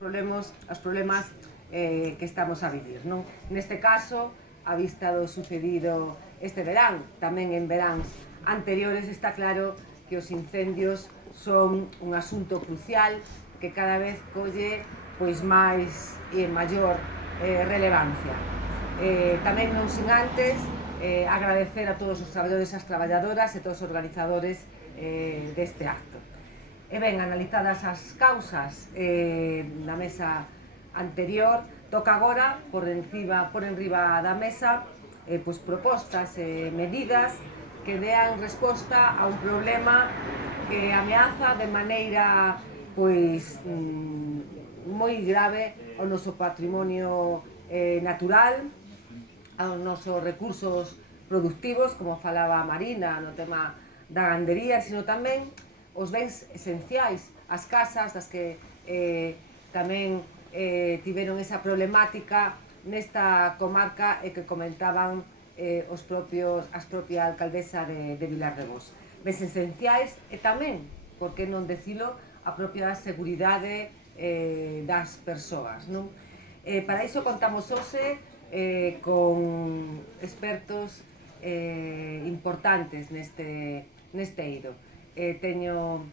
problemas que estamos a vivir, non? Neste caso, a vista do sucedido este verán, tamén en veráns anteriores, está claro que os incendios son un asunto crucial que cada vez colle pois máis e maior relevancia. Tamén non sin antes agradecer a todos os traballadores e as traballadoras e todos os organizadores deste acto. E ben, analizadas as causas na mesa anterior, toca agora por enriba da mesa pois propostas e medidas que dean resposta a un problema que ameaza de maneira pois moi grave ao noso patrimonio natural, aos nosos recursos productivos, como falaba Marina no tema da gandería, sino tamén os bens esenciais, as casas das que tamén tiveron esa problemática nesta comarca e que comentaban as propia alcaldesa de Vilar de Bos. Bens esenciais e tamén, por que non decilo, a propia seguridade das persoas, non? Para iso contamos hoxe con expertos importantes neste eido. Teño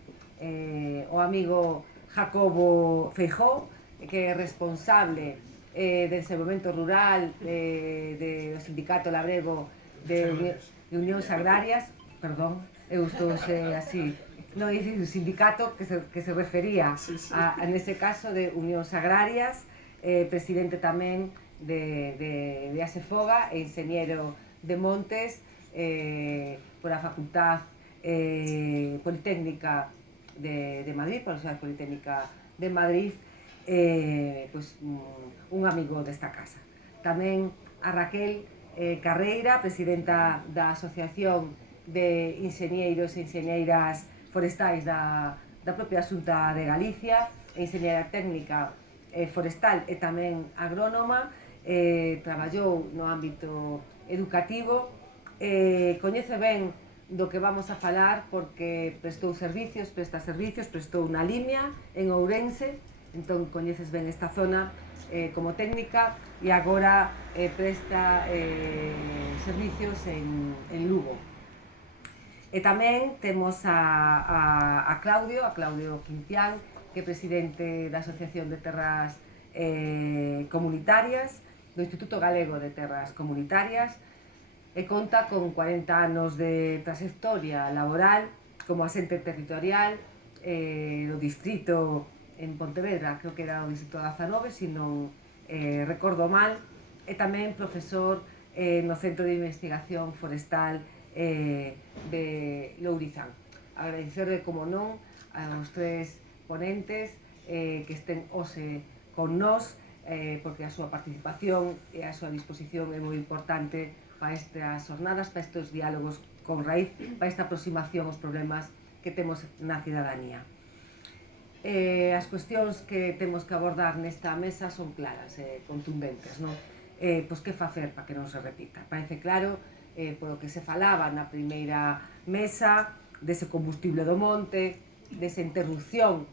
o amigo Jacobo Feijó, que é responsable de desenvolvemento rural do sindicato labrego de Unións Agrarias, perdón, eu estou así, non é dicir, sindicato que se refería a nese caso de Unións Agrarias, presidente tamén de Asefoga e enxeñeiro de Montes por a Facultad Politécnica de Madrid, por a Universidade Politécnica de Madrid, pois un amigo desta casa. Tamén a Raquel Carreira, presidenta da Asociación de Enxeñeiros e Enxeñeiras Forestais da propia Xunta de Galicia, enxeñeira técnica forestal e tamén agrónoma, traballou no ámbito educativo, coñece ben do que vamos a falar porque presta servicios, prestou na Limia, en Ourense, entón coñeces ben esta zona como técnica e agora presta servicios en Lugo. E tamén temos a Claudio Quintián, que é presidente da Asociación de Terras Comunitarias, do Instituto Galego de Terras Comunitarias, e conta con 40 anos de trayectoria laboral como asente territorial do distrito en Pontevedra, creo que era o distrito 19, se non recordo mal, e tamén profesor no Centro de Investigación Forestal de Lourizán. Agradecerle, como non, aos tres ponentes que estén hoxe con nós, porque a súa participación e a súa disposición é moi importante para estas jornadas, para estes diálogos con raíz, para esta aproximación aos problemas que temos na cidadanía. As cuestións que temos que abordar nesta mesa son claras e contundentes, non? Pois que facer para que non se repita? Parece claro, polo que se falaba na primeira mesa, dese combustible do monte, desa interrupción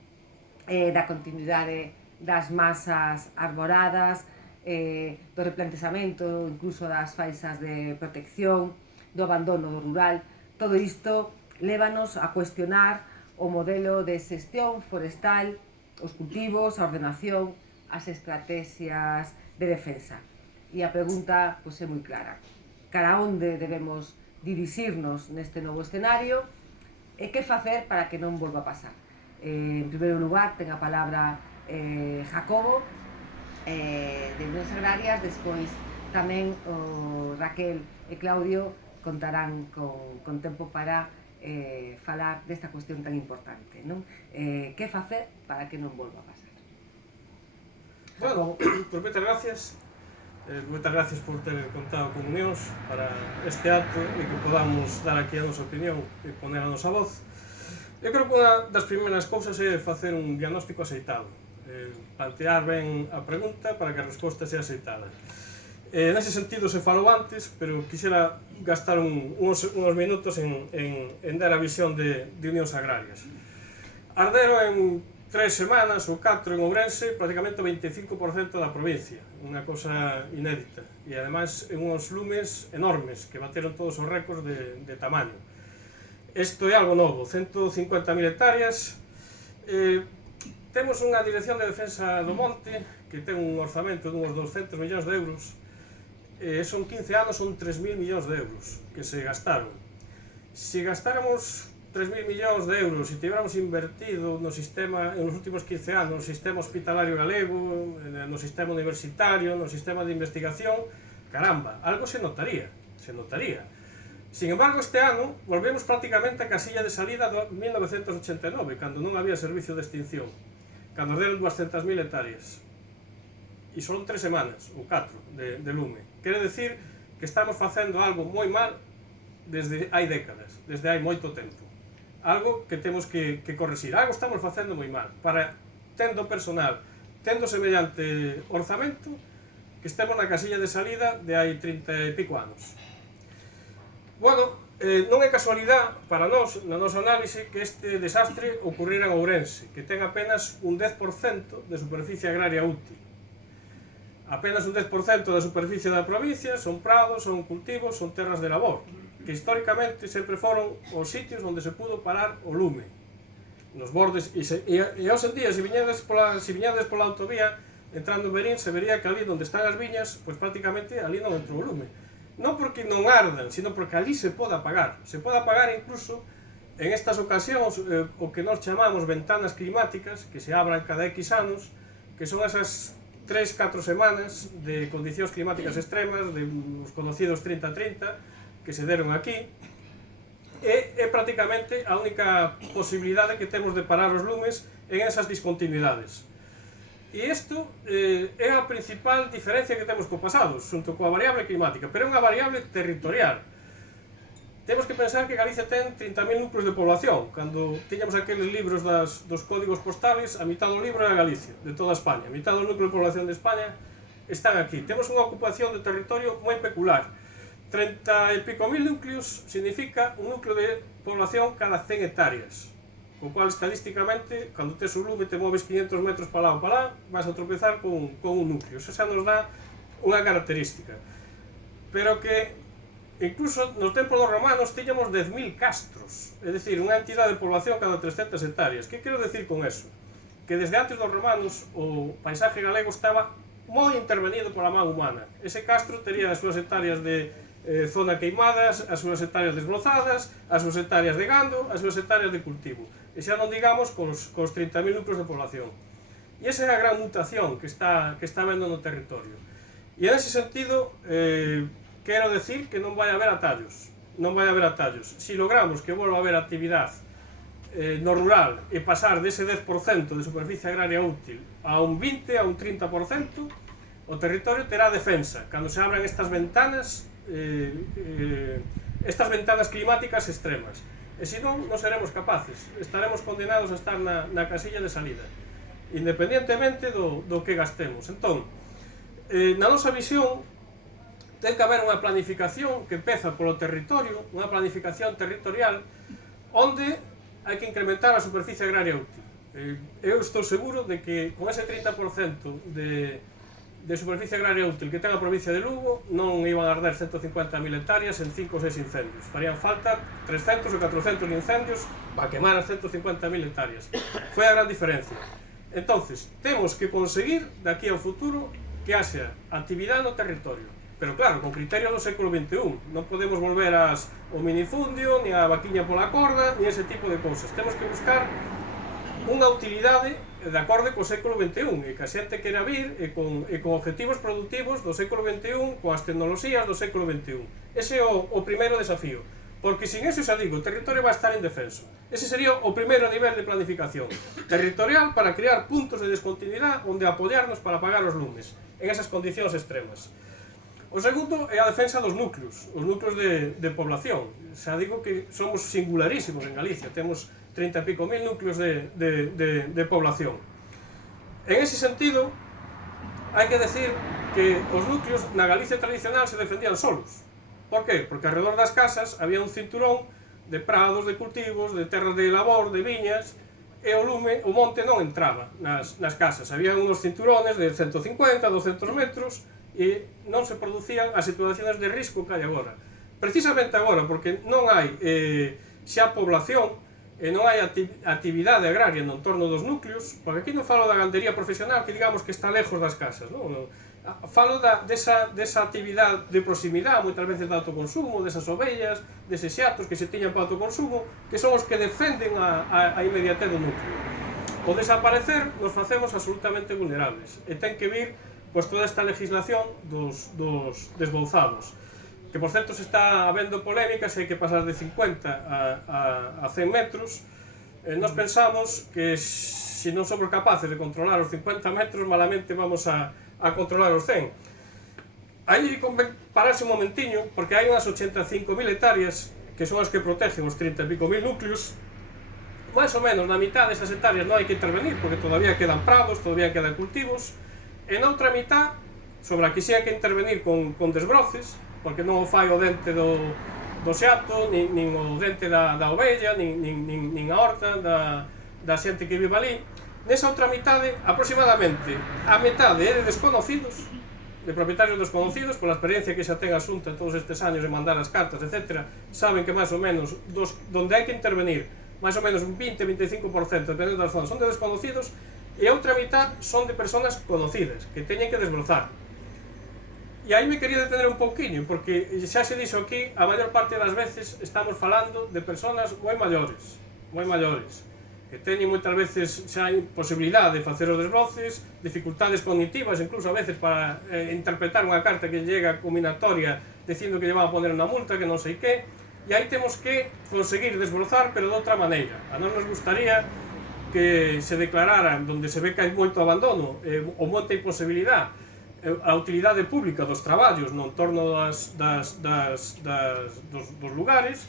da continuidade das masas arboradas, do replantexamento, incluso das faixas de protección, do abandono do rural. Todo isto lévanos a cuestionar o modelo de xestión forestal, os cultivos, a ordenación, as estrategias de defensa. E a pregunta pois, é moi clara. Cara onde debemos dirixirnos neste novo escenario e que facer para que non volva a pasar? En primeiro lugar, ten a palabra Jacobo, de Unións Agrarias, despois tamén Raquel e Claudio contarán con tempo para falar desta cuestión tan importante, non? Que facer para que non volva a pasar? Bueno, pues moitas gracias. Moitas gracias por ter contado con Unións para este acto e que podamos dar aquí a nosa opinión e poner a nosa voz. Eu creo que unha das primeiras cousas é facer un diagnóstico aceitado, plantear ben a pregunta para que a resposta sea aceitada. Nese sentido se falou antes, pero quixera gastar uns minutos en dar a visión de Unións Agrarias. Ardero é un 3 semanas ou 4 en Ourense, prácticamente o 25% da provincia, unha cosa inédita, e ademais en uns lumes enormes que bateron todos os récords de tamaño. Isto é algo novo, 150.000 hectáreas. Temos unha Dirección de Defensa do Monte que ten un orzamento de uns 200 millóns de euros, son 15 anos, son 3.000 millóns de euros que se gastaron. Se gastáramos 3.000 millóns de euros e tiveramos invertido no sistema, en os últimos 15 anos, no sistema hospitalario galego, no sistema universitario, no sistema de investigación, caramba, algo se notaría, se notaría. Sin embargo, este ano volvemos prácticamente a casilla de salida de 1989, cando non había servicio de extinción, cando deron 200.000 hectáreas. E son 3 semanas, ou 4, de lume. Quere decir que estamos facendo algo moi mal desde hai décadas, desde hai moito tempo. Algo que temos que correxir, algo estamos facendo moi mal, para, tendo personal, tendo semellante orzamento, que estemos na casilla de salida de hai 30 e pico anos. Bueno, non é casualidade para nós, na nosa análise, que este desastre ocurrira en Ourense, que ten apenas un 10% de superficie agraria útil. Apenas un 10% da superficie da provincia son prados, son cultivos, son terras de labor, que históricamente sempre foron os sitios onde se pudo parar o lume, nos bordes, e hoxe en día, se viñades pola autovía, entrando en Berín, se vería que ali onde están as viñas, pois prácticamente ali non entrou o lume. Non porque non ardan, sino porque ali se pode apagar. Se pode apagar incluso en estas ocasións o que nós chamamos ventanas climáticas, que se abran cada X anos, que son esas 3-4 semanas de condicións climáticas extremas, de os conocidos 30-30, que se deron aquí, é prácticamente a única posibilidade que temos de parar os lumes en esas discontinuidades. E isto é a principal diferencia que temos co pasado, xunto coa variable climática, pero é unha variable territorial. Temos que pensar que Galicia ten 30.000 núcleos de población. Cando tiñamos aqueles libros dos códigos postales, a mitad do libro era Galicia, de toda España. A mitad do núcleo de población de España están aquí. Temos unha ocupación de territorio moi peculiar. 30 e pico mil núcleos significa un núcleo de población cada 100 hectáreas. Co cual, estadísticamente, cando tes un lume te moves 500 metros para lá ou para lá, vas a tropezar con un núcleo. Eso xa nos dá unha característica. Pero que, incluso nos tempos dos romanos, tiñamos 10.000 castros, é dicir, unha entidade de población cada 300 hectáreas. Que quero decir con eso? Que desde antes dos romanos o paisaje galego estaba moi intervenido pola man humana. Ese castro tería as súas hectáreas de zona queimadas, as súas hectáreas desbrozadas, as súas hectáreas de gando, as súas hectáreas de cultivo. E xa non digamos cos 30.000 núcleos de población. E esa é a gran mutación que está vendo no territorio. E en ese sentido, quero decir que non vai haber atallos. Non vai haber atallos. Si logramos que volva a haber actividade no rural e pasar dese 10% de superficie agraria útil a un 20, a un 30%, o territorio terá defensa cando se abran estas ventanas climáticas extremas. E se non, non seremos capaces, estaremos condenados a estar na casilla de salida, independientemente do que gastemos. Entón, na nosa visión, ten que haber unha planificación que empeza polo territorio, unha planificación territorial, onde hai que incrementar a superficie agraria útil. Eu estou seguro de que con ese 30% de superficie agraria útil que ten a provincia de Lugo non iban a arder 150.000 hectáreas en 5 ou 6 incendios. Farían falta 300 ou 400 incendios para quemar as 150.000 hectáreas. Foi a gran diferencia. Entonces, temos que conseguir daqui ao futuro que haxa actividade no territorio. Pero claro, con criterio do século XXI. Non podemos volver ao minifundio, ni a vaquiña pola corda, ni ese tipo de cousas. Temos que buscar unha utilidade de acordo co século XXI, e que a xente quera vir e con objetivos productivos do século XXI, coas tecnoloxías do século XXI. Ese é o primeiro desafío, porque sin eso, xa digo, o territorio vai estar indefenso. Ese sería o primeiro nivel de planificación territorial para crear puntos de descontinuidade onde apoiarnos para apagar os lumes, en esas condicións extremas. O segundo é a defensa dos núcleos, os núcleos de población. Xa digo que somos singularísimos en Galicia, temos 30 e pico mil núcleos de población. En ese sentido, hai que decir que os núcleos na Galicia tradicional se defendían solos. Por qué? Porque alrededor das casas había un cinturón de prados, de cultivos, de terras de labor, de viñas, e o lume, o monte non entraba nas casas. Había uns cinturones de 150, 200 metros e non se producían as situacións de risco que hai agora. Precisamente agora, porque non hai xa población e non hai actividade agraria no entorno dos núcleos, porque aquí non falo da gandería profesional que digamos que está lejos das casas, non? Falo desa actividade de proximidade, moitas veces de autoconsumo, desas ovellas, deses xatos que se tiñan para autoconsumo, que son os que defenden a inmediatez do núcleo. O desaparecer nos facemos absolutamente vulnerables e ten que vir pois, toda esta legislación dos desbouzados, que por certo se está habendo polémica se hai que pasar de 50 a 100 metros. Nos pensamos que se non somos capaces de controlar os 50 metros, malamente vamos a controlar os 100. Aí convén pararse un momentiño, porque hai unhas 85.000 hectáreas que son as que protegen os 30 e pico mil núcleos. Mais ou menos na mitad desas hectáreas non hai que intervenir, porque todavía quedan prados, todavía quedan cultivos, e na outra mitad, sobre a que xe hai que intervenir con desbroces, porque non o fai o dente do xato, nin o dente da ovella, nin a horta da xente que vive ali. Nesa outra mitade, aproximadamente, a metade é de desconocidos, de propietarios desconocidos, pola experiencia que xa ten a Xunta todos estes años de mandar as cartas, etc., saben que máis ou menos, donde hai que intervenir, máis ou menos un 20-25%, dependendo das zonas, son de desconocidos, e a outra mitad son de personas conocidas, que teñen que desbrozar. E aí me quería detener un pouquiño, porque xa se dixo aquí, a maior parte das veces estamos falando de personas moi maiores, que teñen moitas veces xa hai posibilidade de facer os desbroces, dificultades cognitivas, incluso a veces para interpretar unha carta que llega combinatoria dicindo que lle van a poner unha multa, que non sei que, e aí temos que conseguir desbrozar, pero de outra maneira. A nós nos gustaría que se declararan, donde se ve que hai moito abandono, ou moita imposibilidade, a utilidade pública dos traballos no entorno dos lugares,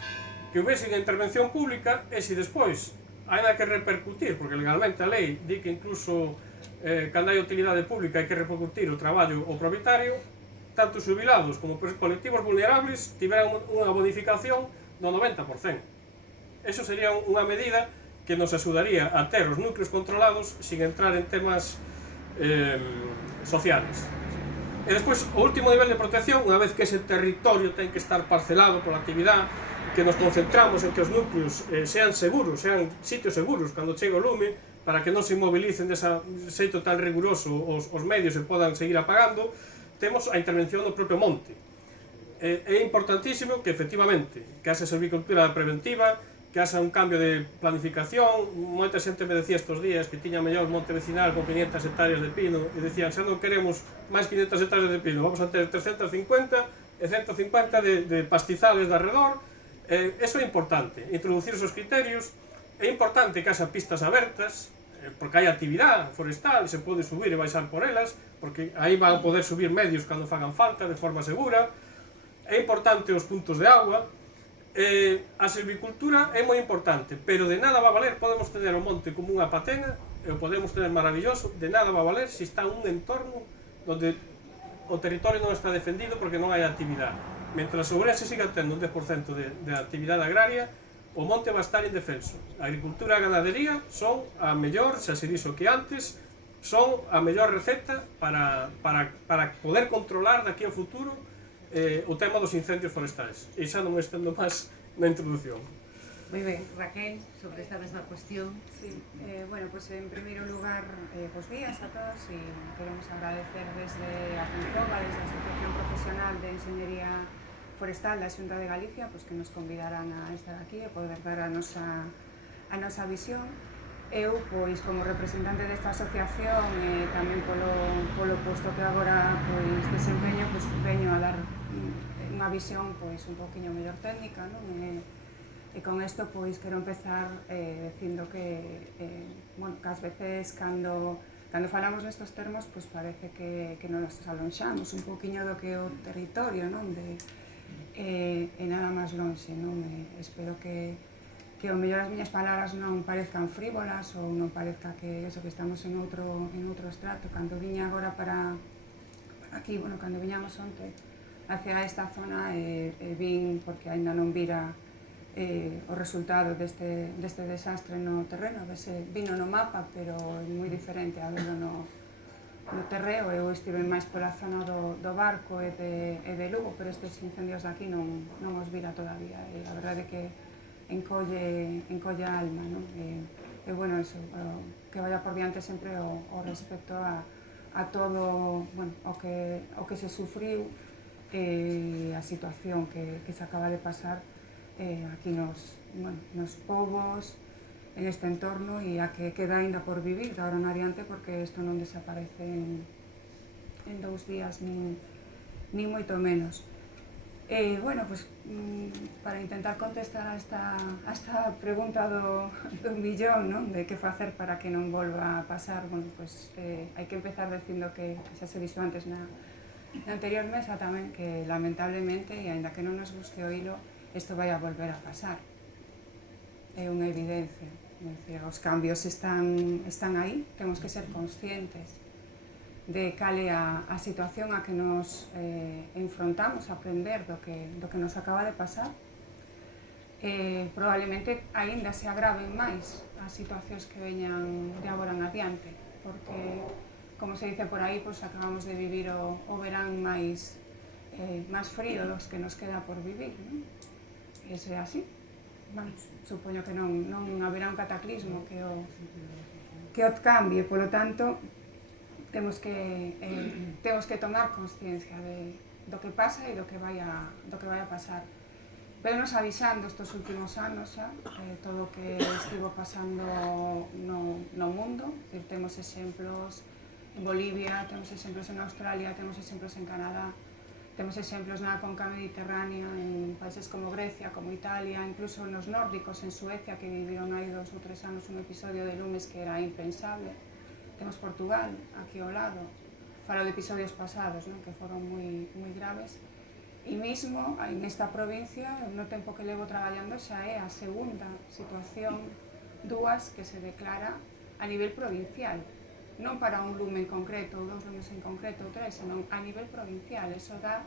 que houvese a intervención pública, e se despois hai que repercutir, porque legalmente a lei di que incluso cando hai utilidade pública hai que repercutir o traballo ao propietario, tanto xubilados como colectivos vulnerables tiveran unha bonificación do 90%. Eso sería unha medida que nos axudaría a ter os núcleos controlados sin entrar en temas sociales. E despois, o último nivel de protección, unha vez que ese territorio ten que estar parcelado pola actividade, que nos concentramos en que os núcleos sean seguros, sean sitios seguros cando chega o lume, para que non se inmobilicen dese xeito tan riguroso os medios e podan seguir apagando, temos a intervención do propio monte. É importantísimo que, efectivamente, que haxa silvicultura preventiva, que haxa un cambio de planificación. Moita xente me decía estes días que tiña mellor monte vecinal con 500 hectáreas de pino, e decían, xa non queremos máis 500 hectáreas de pino, vamos a ter 350 e 150 de pastizales de arredor. Eso é importante, introducir esos criterios. É importante que haxa pistas abertas, porque hai actividade forestal, se pode subir e baixar por elas, porque aí van a poder subir medios cando fagan falta, de forma segura. É importante os puntos de agua. A silvicultura é moi importante, pero de nada va a valer, podemos tener o monte como unha patena, e o podemos tener maravilloso, de nada va a valer se está un entorno onde o territorio non está defendido porque non hai actividade. Mentras o Ourense siga tendo un 10% de actividade agraria, o monte va a estar indefenso. A agricultura e a ganadería son a mellor, xa se dixo que antes, son a mellor receta para poder controlar daqui ao futuro o tema dos incendios forestais. E xa non me estendo máis na introducción. Moi ben, Raquel, sobre esta mesma cuestión. Sí, bueno, pues en primeiro lugar, bos días a todos e queremos agradecer desde a Funfoga, desde a Asociación Profesional de Enxeñería Forestal da Xunta de Galicia, pues que nos convidaran a estar aquí e poder dar a nosa visión. Eu, pois, como representante desta asociación e tamén polo posto que agora pois desempeño, pois veño a dar unha visión pois un poquinho mellor técnica, non? E con isto pois quero empezar dicindo que bueno, que ás veces cando falamos nestes termos pois parece que nos alonxamos un poquinho do que é o territorio, non? E nada máis lonxe, non? Espero que ao mellor as miñas palabras non parezcan frívolas ou non parezca que eso, que estamos en outro estrato. Cando viña agora para aquí, bueno, cando viñamos onte hacia esta zona vin, porque aínda non vira o resultado deste desastre no terreno. A veces vino no mapa, pero é moi diferente a verlo no terreo. Eu estive máis pola zona do Barco e de Lugo, pero estes incendios de aquí non os vira todavía. E a verdade é que encolle a alma, non? E bueno, eso, que vaya por diante sempre o respecto a todo, bueno, o que se sufriu e a situación que se acaba de pasar aquí nos povos, en este entorno, e a que queda ainda por vivir de ahora en adiante, porque isto non desaparece en 2 días, nin moito menos. Bueno, pues, para intentar contestar a esta pregunta do millón, non? De que facer para que non volva a pasar, bueno, pues, hai que empezar dicindo que xa se dixo antes na anterior mesa tamén, que lamentablemente, e aínda que non nos guste oílo, isto vai a volver a pasar. É unha evidencia. É dicir, os cambios están aí, temos que ser conscientes de cal é a situación a que nos enfrontamos, a aprender do que nos acaba de pasar. Probablemente aínda se agraven máis as situacións que veñan de agora en adiante, porque, como se dice por aí, pues acabamos de vivir o verán máis frío dos que nos queda por vivir, non? E se é así, bueno, supoño que non haberá un cataclismo que o cambie, polo tanto, temos que tomar consciencia do que pasa e do que vai a pasar. Pero nos avisando estes últimos anos xa, todo o que estivo pasando no mundo, temos exemplos en Bolivia, temos exemplos en Australia, temos exemplos en Canadá, temos exemplos na conca mediterránea, en países como Grecia, como Italia, incluso nos nórdicos, en Suecia, que viviron hai 2 ou 3 anos un episodio de lumes que era impensable. Temos Portugal, aquí ao lado. Falo de episodios pasados, non? Que foron moi graves. E mesmo, en esta provincia, no tempo que levo traballando, xa é a segunda situación, 2 que se declara a nivel provincial. Non para un lume en concreto, ou 2 lumes en concreto, ou 3, senón a nivel provincial. Eso dá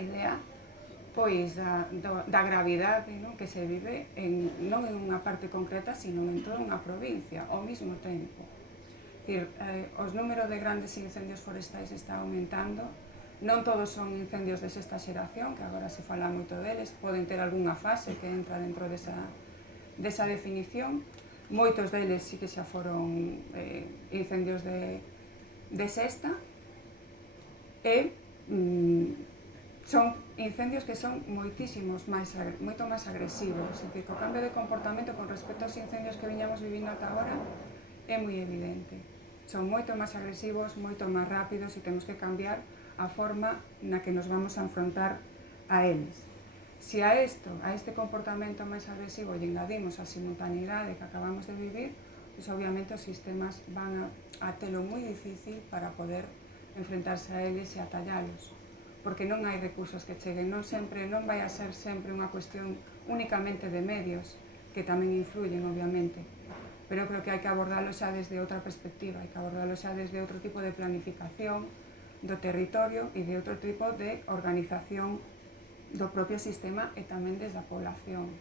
idea, pois, da gravidade, non? Que se vive non en unha parte concreta, sino en toda unha provincia, ao mesmo tempo. Os números de grandes incendios forestais está aumentando. Non todos son incendios de sexta xeración, que agora se fala moito deles, poden ter algunha fase que entra dentro desa definición. Moitos deles sí que xa foron incendios de sexta, e son incendios que son moito máis agresivos. É dicir, que o cambio de comportamento con respecto aos incendios que viñamos vivindo ata agora é moi evidente. Son moito máis agresivos, moito máis rápidos, e temos que cambiar a forma na que nos vamos a enfrontar a eles. Se a este comportamento máis agresivo lle engadimos a simultaneidade que acabamos de vivir, pues obviamente os sistemas van a telo moi difícil para poder enfrentarse a eles e atallalos, porque non hai recursos que cheguen, non vai a ser sempre unha cuestión únicamente de medios, que tamén influyen, obviamente, pero creo que hai que abordarlo xa desde outra perspectiva, hai que abordarlo xa desde outro tipo de planificación do territorio e de outro tipo de organización do propio sistema, e tamén desde a población,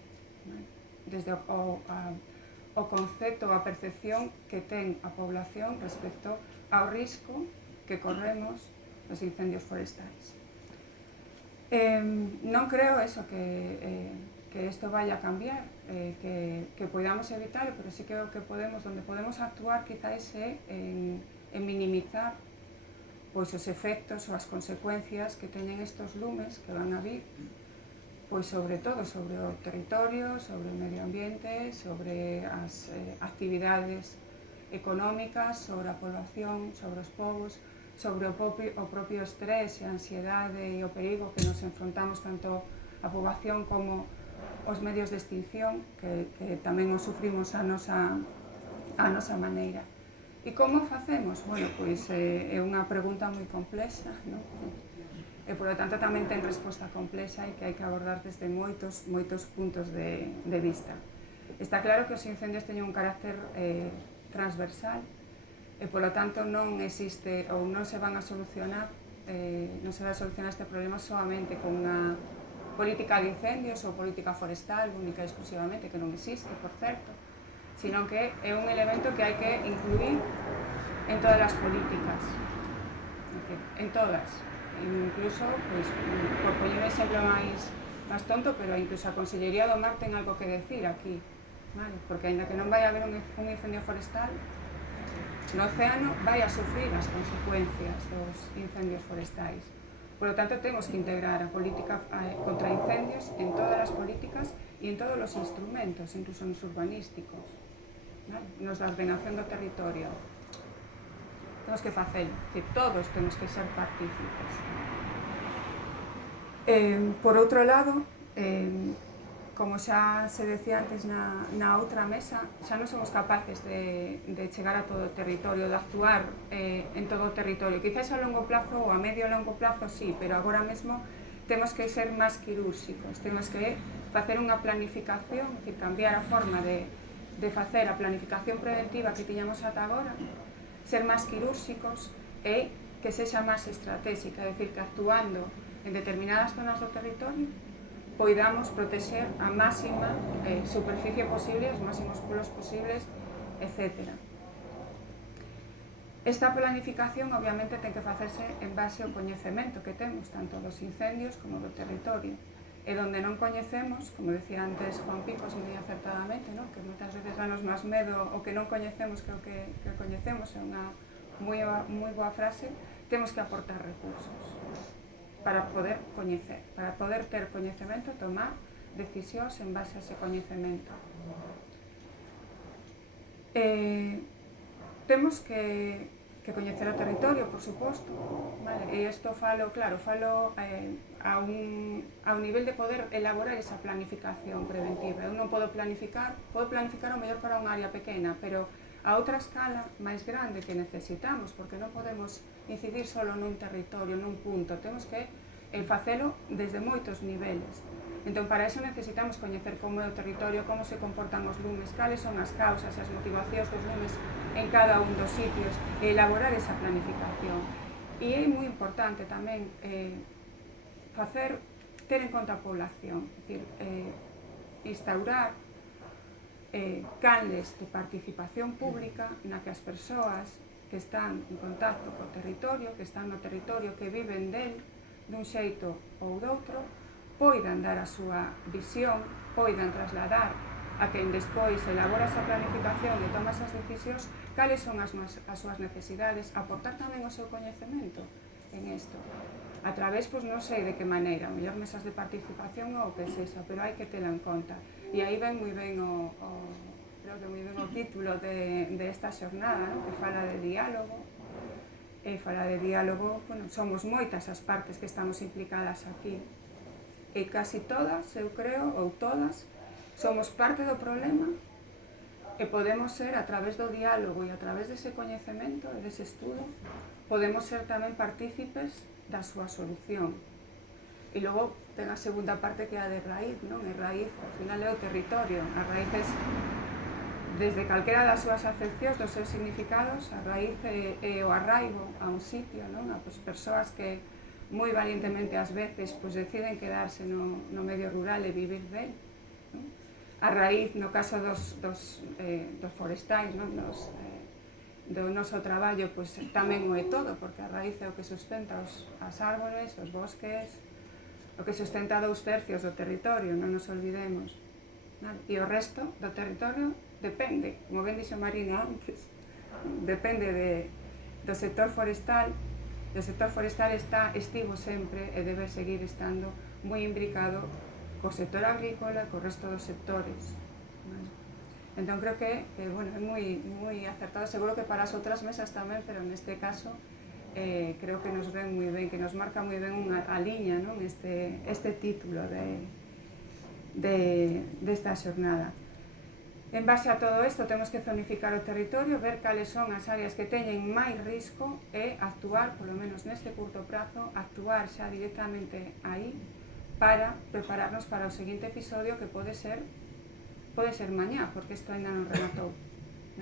desde o concepto, a percepción que ten a población respecto ao risco que corremos nos incendios forestais. Non creo que isto vaya a cambiar, que podamos evitarlo, pero sí que o que onde podemos actuar quizás é en minimizar pois os efectos ou as consecuencias que teñen estos lumes que van a vir, pois sobre todo sobre o territorio, sobre o medio ambiente, sobre as actividades económicas, sobre a población, sobre os povos, sobre o propio estrés e a ansiedade e o perigo que nos enfrontamos tanto a poboación como os medios de extinción, que tamén os sufrimos a nosa maneira. E como facemos? Bueno, pois é unha pregunta moi complexa, non? E, por lo tanto, tamén ten resposta complexa e que hai que abordar desde moitos puntos de vista. Está claro que os incendios teñen un carácter transversal e, por lo tanto, non existe ou non se van a solucionar este problema solamente con política de incendios ou política forestal única e exclusivamente, que non existe, por certo, sino que é un elemento que hai que incluir en todas as políticas, en todas, incluso, pois, por poñer un exemplo máis tonto, pero incluso a Consellería do Mar ten algo que decir aquí, vale? Porque aínda que non vai haber un incendio forestal, no océano vai a sufrir as consecuencias dos incendios forestais. Por lo tanto, temos que integrar a política contra incendios en todas as políticas e en todos os instrumentos, incluso nos urbanísticos, vale? Nos da ordenación do territorio. Temos que facelo, que todos temos que ser partícipes. Por outro lado, como xa se decía antes na outra mesa, xa non somos capaces de chegar a todo o territorio, de actuar en todo o territorio. Quizás a longo plazo ou a medio e longo plazo sí, pero agora mesmo temos que ser máis quirúrxicos, temos que facer unha planificación, é dicir, cambiar a forma de facer a planificación preventiva que tiñamos ata agora, ser máis quirúrxicos e que sexa máis estratégica, é dicir, que actuando en determinadas zonas do territorio poidamos proteger a máxima superficie posible, os máximos polos posibles, etc. Esta planificación, obviamente, ten que facerse en base ao coñecemento que temos, tanto dos incendios como do territorio. E donde non coñecemos, como decía antes Juan Picos moi acertadamente, ¿no? Que moitas veces danos máis medo o que non coñecemos que o que coñecemos, é unha moi boa frase, temos que aportar recursos para poder coñecer, para poder ter coñecemento, tomar decisións en base a ese coñecemento. Temos que coñecer o territorio, por suposto, vale? E isto falo a un nivel de poder elaborar esa planificación preventiva. Eu non podo planificar o mellor para unha área pequena, pero a outra escala máis grande que necesitamos, porque non podemos incidir solo nun territorio, nun punto, temos que facelo desde moitos niveles. Entón, para eso necesitamos coñecer como é o territorio, como se comportan os lumes, cales son as causas e as motivacións dos lumes en cada un dos sitios, e elaborar esa planificación. E é moi importante tamén ter en conta a población, é dicir, instaurar canles de participación pública na que as persoas que están en contacto co territorio, que están no territorio, que viven del, dun xeito ou doutro, poidan dar a súa visión, poidan trasladar a quen despois elabora esa planificación e toma esas decisións, cales son as súas necesidades, aportar tamén o seu coñecemento en isto. A través, pois non sei de que maneira, a mellor mesas de participación ou que sexa, pero hai que tela en conta. E aí ven moi ben creo que moi ben o título desta xornada, ¿no? Que fala de diálogo. E fala de diálogo, bueno, somos moitas as partes que estamos implicadas aquí. E casi todas, eu creo, ou todas, somos parte do problema e podemos ser, a través do diálogo e a través dese coñecemento e dese estudo, podemos ser tamén partícipes da súa solución. E logo ten a segunda parte que é a de raíz, non? E raíz, ao final, é o territorio. A raíz é, desde calquera das súas acepcións, dos seus significados, a raíz é o arraigo a un sitio, non? A persoas que moi valientemente ás veces pois deciden quedarse no medio rural e vivir del, non? A raíz, no caso dos forestais, non? Do noso traballo, pois tamén o é todo, porque a raíz é o que sustenta as árbores, os bosques, o que sustenta 2/3 do territorio, non nos olvidemos, vale? E o resto do territorio depende, como ben dixo Marina antes, depende do sector forestal. O sector forestal estivo sempre e debe seguir estando moi imbricado co sector agrícola e co resto dos sectores, vale? Entón creo que bueno, é moi acertado, seguro que para as outras mesas tamén, pero neste caso creo que nos ven moi ben, que nos marca moi ben a liña, non? Este título desta xornada. En base a todo isto, temos que zonificar o territorio, ver cales son as áreas que teñen máis risco e actuar, polo menos neste curto prazo, actuar xa directamente aí para prepararnos para o seguinte episodio, que pode ser mañá, porque isto ainda non rematou.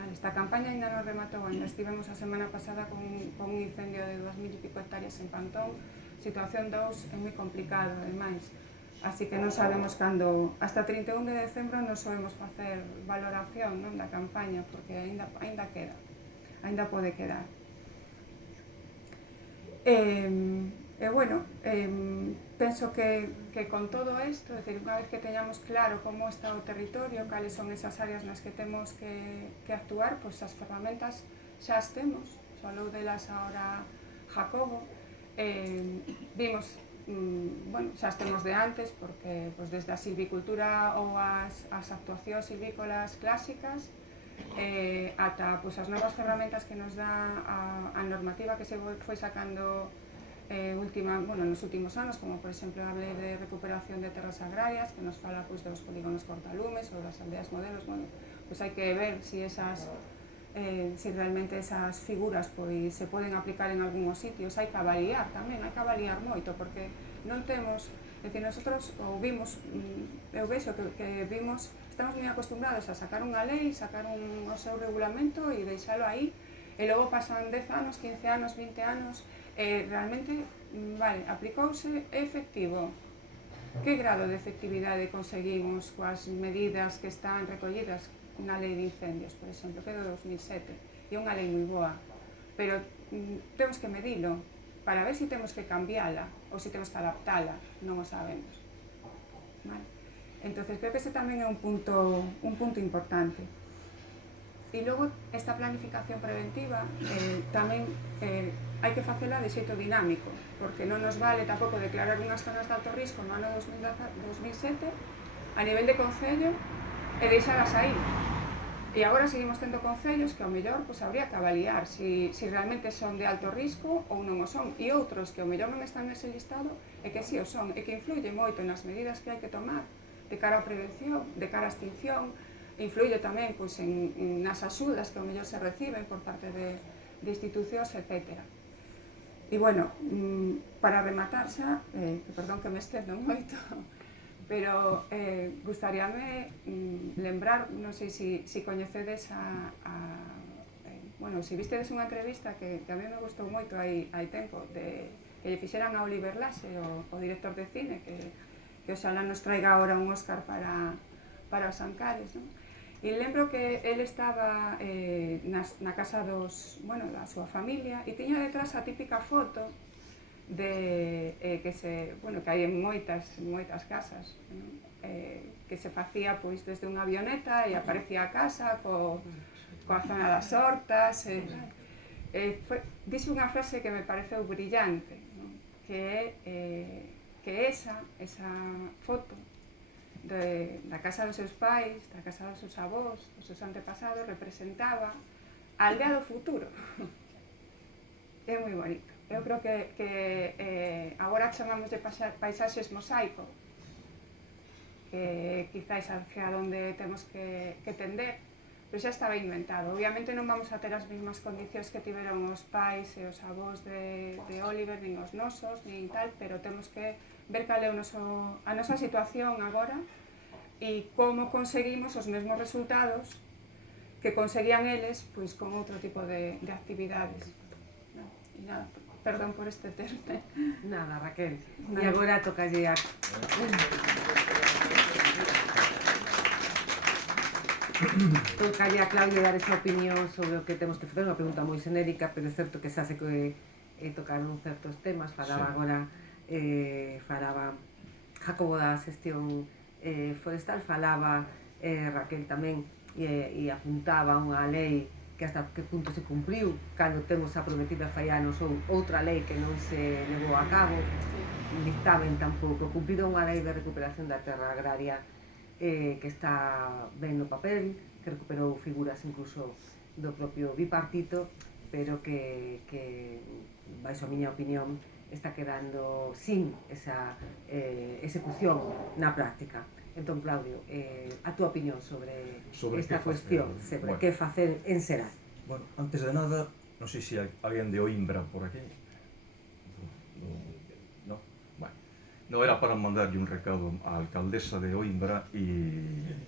Esta campaña ainda non rematou, ainda estivemos a semana pasada con un incendio de 2000 e pico hectáreas en Pantón. Situación 2 é moi complicado, ademais, Así que non sabemos cando, hasta 31 de decembro non sabemos facer valoración, non, da campaña, porque aínda queda, aínda pode quedar. Bueno, penso que con todo isto, é dicir, unha vez que teñamos claro como está o territorio, cales son esas áreas nas que temos que actuar, pois as ferramentas xa as temos, falou delas agora Jacobo, vimos, bueno, xa as temos de antes, porque pois, desde a silvicultura ou as actuacións silvícolas clásicas, ata pois, as novas ferramentas que nos dá a normativa que se foi sacando nos últimos anos, como por exemplo a lei de recuperación de terras agrarias, que nos fala pois, dos polígonos cortalumes ou das aldeas modelos. Bueno, pois hai que ver si realmente esas figuras pois, se poden aplicar en algúns sitios. Hai que avaliar tamén, hai que avaliar moito, porque non temos, é dicir, nosotros vimos, eu vexo que vimos, estamos moi acostumbrados a sacar unha lei, sacar o seu regulamento e deixalo aí, e logo pasan 10 anos, 15 anos, 20 anos, realmente, vale, aplicouse, é efectivo. Que grado de efectividade conseguimos coas medidas que están recollidas na lei de incendios, por exemplo, que é do 2007, e é unha lei moi boa, pero temos que medilo para ver se temos que cambiala ou se temos que adaptala, non o sabemos. Vale? Entonces, creo que ese tamén é un punto importante. E logo, esta planificación preventiva tamén hai que facela de xeito dinámico, porque non nos vale tampouco declarar unhas zonas de alto risco no ano 2007 a nivel de concello e deixalas aí. E agora seguimos tendo concellos que ao mellor pois, habría que avaliar se realmente son de alto risco ou non o son, e outros que ao mellor non están nese listado e que si o son, e que influye moito nas medidas que hai que tomar de cara á prevención, de cara á extinción, influye tamén pois, nas axudas que ao mellor se reciben por parte de institucións, etc. E, bueno, para rematar xa, que perdón que me estendo moito, pero gustaríame lembrar, non sei se coñecedes bueno, se vistedes unha entrevista que a mí me gustou moito hai tempo, que lle fixeran a Oliver Laxe, o director de cine, que oxalá nos traiga agora un Óscar para os Ancares, non? E lembro que ele estaba na casa da súa familia e tiña detrás a típica foto que hai en moitas casas, que se facía pois desde unha avioneta e aparecía a casa coa zona das hortas. Dixe unha frase que me pareceu brillante, que esa foto da casa dos seus pais, da casa dos seus avós, dos seus antepasados, representaba a aldea do futuro. É moi bonito. Eu creo que agora chamamos de paisaxes mosaico, que quizáis hacia onde temos que tender, pero xa estaba inventado. Obviamente non vamos a ter as mesmas condicións que tiveron os pais e os avós de Oliver, nin os nosos, nin tal, pero temos que ver cal é a nosa situación agora e como conseguimos os mesmos resultados que conseguían eles pois, con outro tipo de actividades. E nada, perdón por este terme. Nada, Raquel. E agora tocalle a... tocalle a Claudia dar esa opinión sobre o que temos que facer, unha pregunta moi xenérica, pero é certo que xa se tocaron certos temas, falaba agora falaba Jacobo da xestión forestal, falaba Raquel tamén e apuntaba unha lei que hasta que punto se cumpriu cando temos a prometida fai anos ou outra lei que non se levou a cabo, dictamen tampouco cumprido, unha lei de recuperación da terra agraria que está ben no papel, que recuperou figuras incluso do propio bipartito, pero que baixo a miña opinión está quedando sin esa execución na práctica. Entón, Claudio, a túa opinión sobre esta cuestión, sobre que facer en Seral? Bueno, antes de nada, non sei se hai alguén de Oimbra por aquí. No? Bueno, non era para mandarlle un recado á alcaldesa de Oimbra e,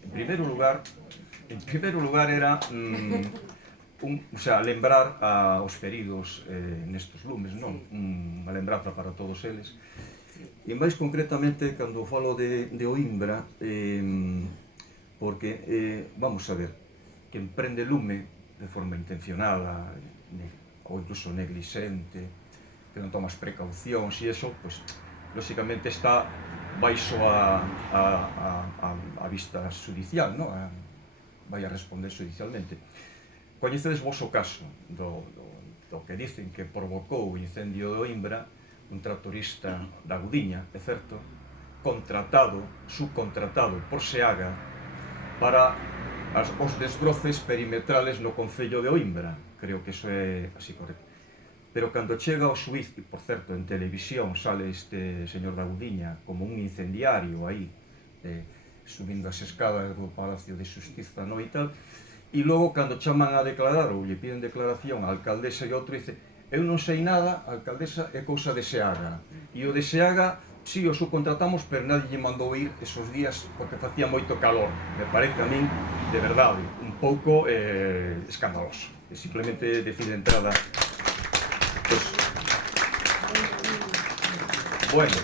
en primeiro lugar era lembrar aos feridos nestes lumes, non? Unha lembranza para todos eles. E máis concretamente, cando falo de Oimbra, porque, vamos a ver, quen prende lume de forma intencionada ou incluso neglixente, que non tomas precaucións e eso, pois, lóxicamente está baixo a vista judicial, non? Vai a responder judicialmente. Coñecedes vos o caso do que dicen que provocou o incendio de Oimbra un tractorista da Gudiña, é certo, subcontratado por Seaga para os desbroces perimetrales no concello de Oimbra. Creo que iso é así correcto. Pero cando chega ao xuiz, e por certo en televisión sale este señor da Gudiña como un incendiario aí, subindo as escadas do Palacio de Xustiza, no, e tal, e logo cando chaman a declarar ou lle piden declaración a alcaldesa e outro dice: eu non sei nada, a alcaldesa, é cousa de Seaga. E o de Seaga, si, o subcontratamos, pero nadie lle mandou ir esos días porque facía moito calor. Me parece a min, de verdade, un pouco escandaloso. E simplemente decide entrada. Pues, bueno,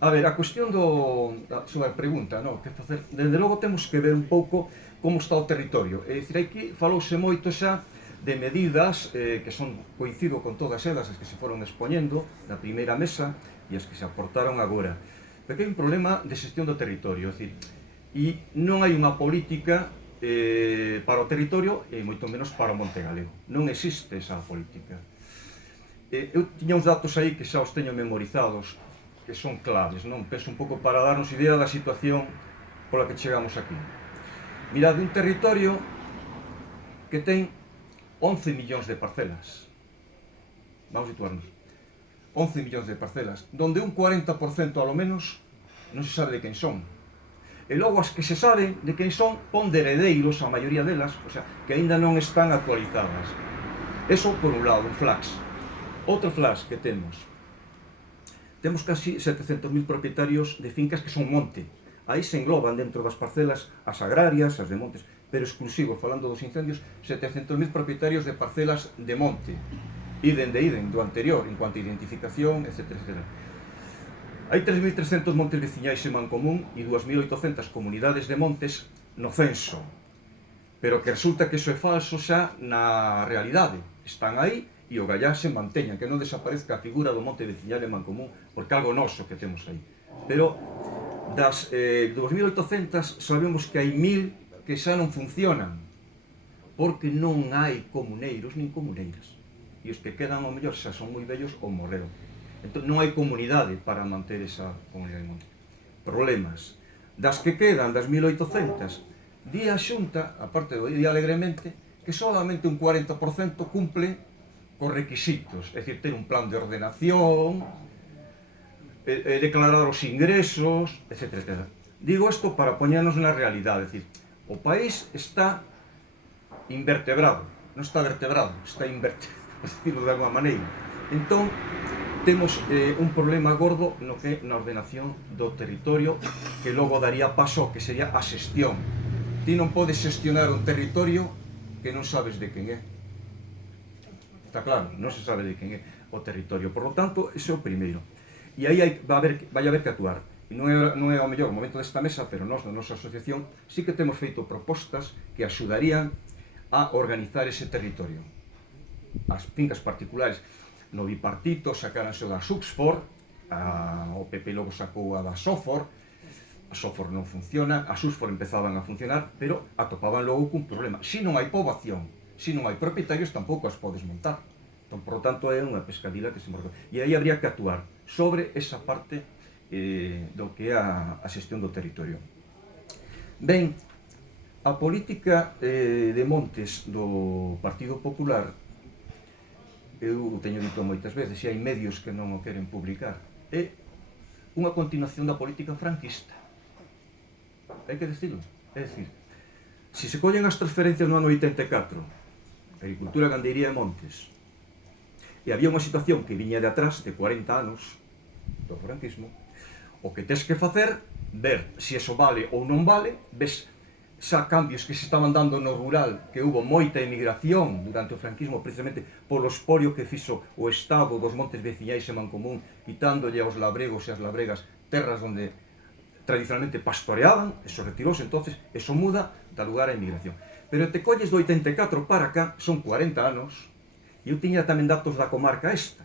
a ver, a cuestión sobre a pregunta, no, que facer, desde logo temos que ver un pouco como está o territorio. É dicir, aquí falouse moito xa de medidas que son, coincido con todas elas, as que se foron expoñendo na primeira mesa e as que se aportaron agora. Pero que hai un problema de xestión do territorio, é dicir, e non hai unha política para o territorio e moito menos para o Monte Galego. Non existe esa política. Eu tiña uns datos aí que xa os teño memorizados, que son claves, non? Penso un pouco para darnos idea da situación pola que chegamos aquí. Mirad, un territorio que ten 11 millóns de parcelas. Vamos a situarnos. 11 millóns de parcelas, donde un 40% alo menos non se sabe de quen son. E logo as que se saben de quen son, pon de heredeiros, a maioría delas, o sea, que aínda non están actualizadas. Eso por un lado, un flash. Outro flash que temos casi 700.000 propietarios de fincas que son monte. Aí se engloban dentro das parcelas as agrarias, as de montes, pero exclusivo, falando dos incendios, 700.000 propietarios de parcelas de monte. Iden do anterior, en cuanto a identificación, etc. Hai 3.300 montes veciñais en Mancomún e 2.800 comunidades de montes no censo. Pero que resulta que iso é falso xa na realidade. Están aí e o gallá se manteña, que non desaparezca a figura do monte veciñal en Mancomún, porque algo noso que temos aí. Pero das 2.800 sabemos que hai 1.000 que xa non funcionan, porque non hai comuneiros nin comuneiras. E os que quedan, ao mellor, xa son moi vellos ou morreron. Entón, non hai comunidade para manter esa comunidade de monte. Problemas. Das que quedan, das 1.800, di a Xunta, aparte do di alegremente, que solamente un 40% cumple cos requisitos, é dicir, ter un plan de ordenación, declarar os ingresos, etc. Digo isto para poñernos na realidade, é dicir, o país está invertebrado, non está vertebrado, está invertebrado, por decirlo de alguma maneira. Entón, temos un problema gordo no que na ordenación do territorio, que logo daría paso ao que sería a xestión. Ti non podes xestionar un territorio que non sabes de quen é. Está claro, non se sabe de quen é o territorio. Por lo tanto, ese é o primeiro. E aí vai haber que actuar. E non é ao mellor o momento desta mesa, pero nós, na nosa asociación, sí que temos feito propostas que axudarían a organizar ese territorio. As fincas particulares no bipartito sacaranse o da Suxfor, o PP logo sacou a da Sofor, a Sofor non funciona, a Suxfor empezaban a funcionar, pero atopaban logo cun problema. Si non hai poboación, si non hai propietarios, tampouco as podes montar. Entón, por lo tanto, é unha pescadilla que se morre. E aí habría que actuar sobre esa parte do que é a xestión do territorio. Ben, a política de montes do Partido Popular, eu teño dito moitas veces, e hai medios que non o queren publicar, é unha continuación da política franquista. Hai que decirlo. É dicir, se se collen as transferencias no ano 84, agricultura, gandeiría e montes, e había unha situación que viña de atrás de 40 anos do franquismo, o que tes que facer, ver se eso vale ou non vale, ves xa cambios que se estaban dando no rural, que hubo moita emigración durante o franquismo precisamente polo expolio que fixo o Estado dos montes veciñais e Mancomún, quitándolle aos labregos e as labregas terras onde tradicionalmente pastoreaban, eso retirouse, entonces eso muda, dá lugar á emigración. Pero te colles do 84 para cá, son 40 anos, e eu tiña tamén datos da comarca esta.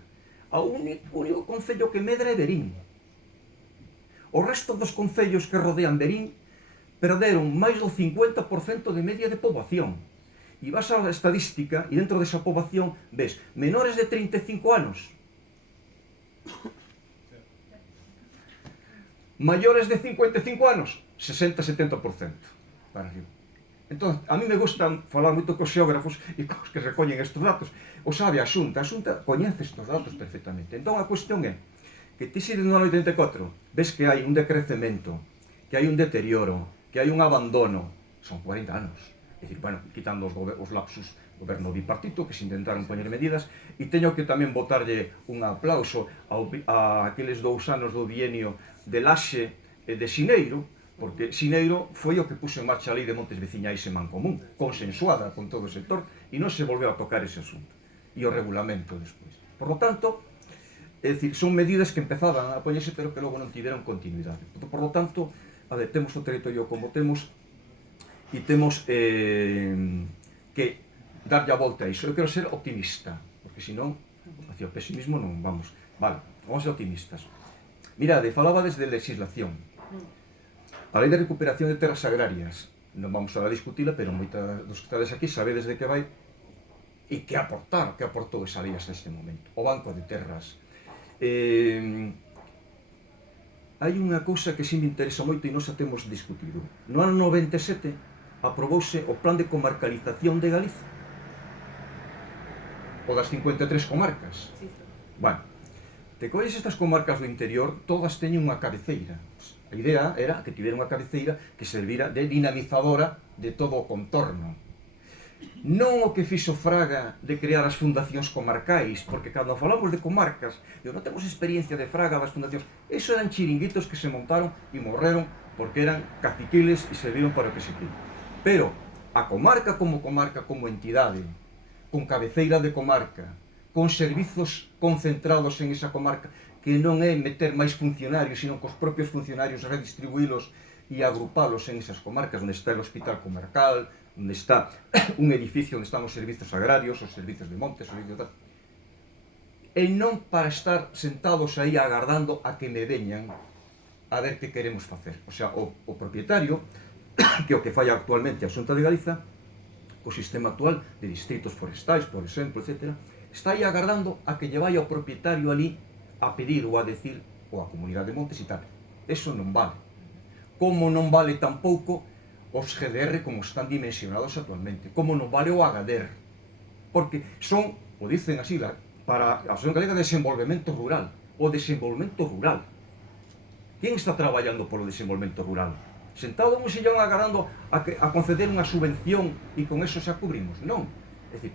O único concello que medra é Verín. O resto dos concellos que rodean Verín perderon máis do 50% de media de poboación. E vas á estadística e dentro desa poboación ves menores de 35 anos, maiores de 55 anos, 60-70% para arriba. Entón, a mí me gusta falar moito cos xeógrafos e cos que recollen estes datos. O sabe a Xunta coñece estes datos perfectamente. Entón, a cuestión é que ti se no ano 84 ves que hai un decrecemento, que hai un deterioro, que hai un abandono, son 40 anos. É dicir, bueno, quitando os lapsus do goberno bipartito, que se intentaron poñer medidas, e teño que tamén botarlle un aplauso a aqueles 2 anos do bienio de Laxe e de Xineiro, porque Xineiro foi o que puxo en marcha a lei de montes veciñais e Mancomún, consensuada con todo o sector, e non se volveu a tocar ese asunto. E o regulamento despois. Por lo tanto, é dicir, son medidas que empezaban a poñerse, pero que logo non tiveron continuidade. Por lo tanto, a ver, temos o territorio como temos, e temos que darlle a volta a iso. Eu quero ser optimista, porque senón, hacia o pesimismo non vamos. Vale, vamos ser optimistas. Mirade, falaba desde legislación. A lei de recuperación de terras agrarias, non vamos a discutila, pero moita dos que estades aquí sabedes de que vai e que aportou esa lei hasta este momento. O Banco de Terras. Hai unha cousa que si me interesa moito e non xa temos discutido. No ano 97 aprobouse o Plan de Comarcalización de Galicia. O das 53 comarcas. Bueno, te colles estas comarcas do interior, todas teñen unha cabeceira. A idea era que tivera unha cabeceira que servira de dinamizadora de todo o contorno. Non o que fixo Fraga de crear as fundacións comarcais, porque cando falamos de comarcas, non temos experiencia de Fraga das fundacións. Eso eran chiringuitos que se montaron e morreron porque eran caciquiles e serviron para o que se quere. Pero a comarca, como entidade, con cabeceira de comarca, con servizos concentrados en esa comarca, que non é meter máis funcionarios, sino cos propios funcionarios redistribuílos e agrupalos en esas comarcas, onde está o hospital comarcal, onde está un edificio onde están os servizos agrarios, os servizos de montes, os servizos de... E non para estar sentados aí agardando a que me veñan a ver que queremos facer. O sea, o propietario, que é o que fai actualmente a Xunta de Galiza, co sistema actual de distritos forestais, por exemplo, etc., está aí agardando a que lle vai ao propietario ali a pedir ou a decir, ou a comunidade de montes e tal. Eso non vale. Como non vale tampouco os GDR como están dimensionados actualmente. Como non vale o AGADER. Porque son, o dicen así, para a Asociación Galega de Desenvolvemento Rural. O desenvolvemento rural. Quen está traballando polo desenvolvemento rural? Sentado nun sillón agardando a conceder unha subvención e con eso xa cubrimos? Non. É dicir,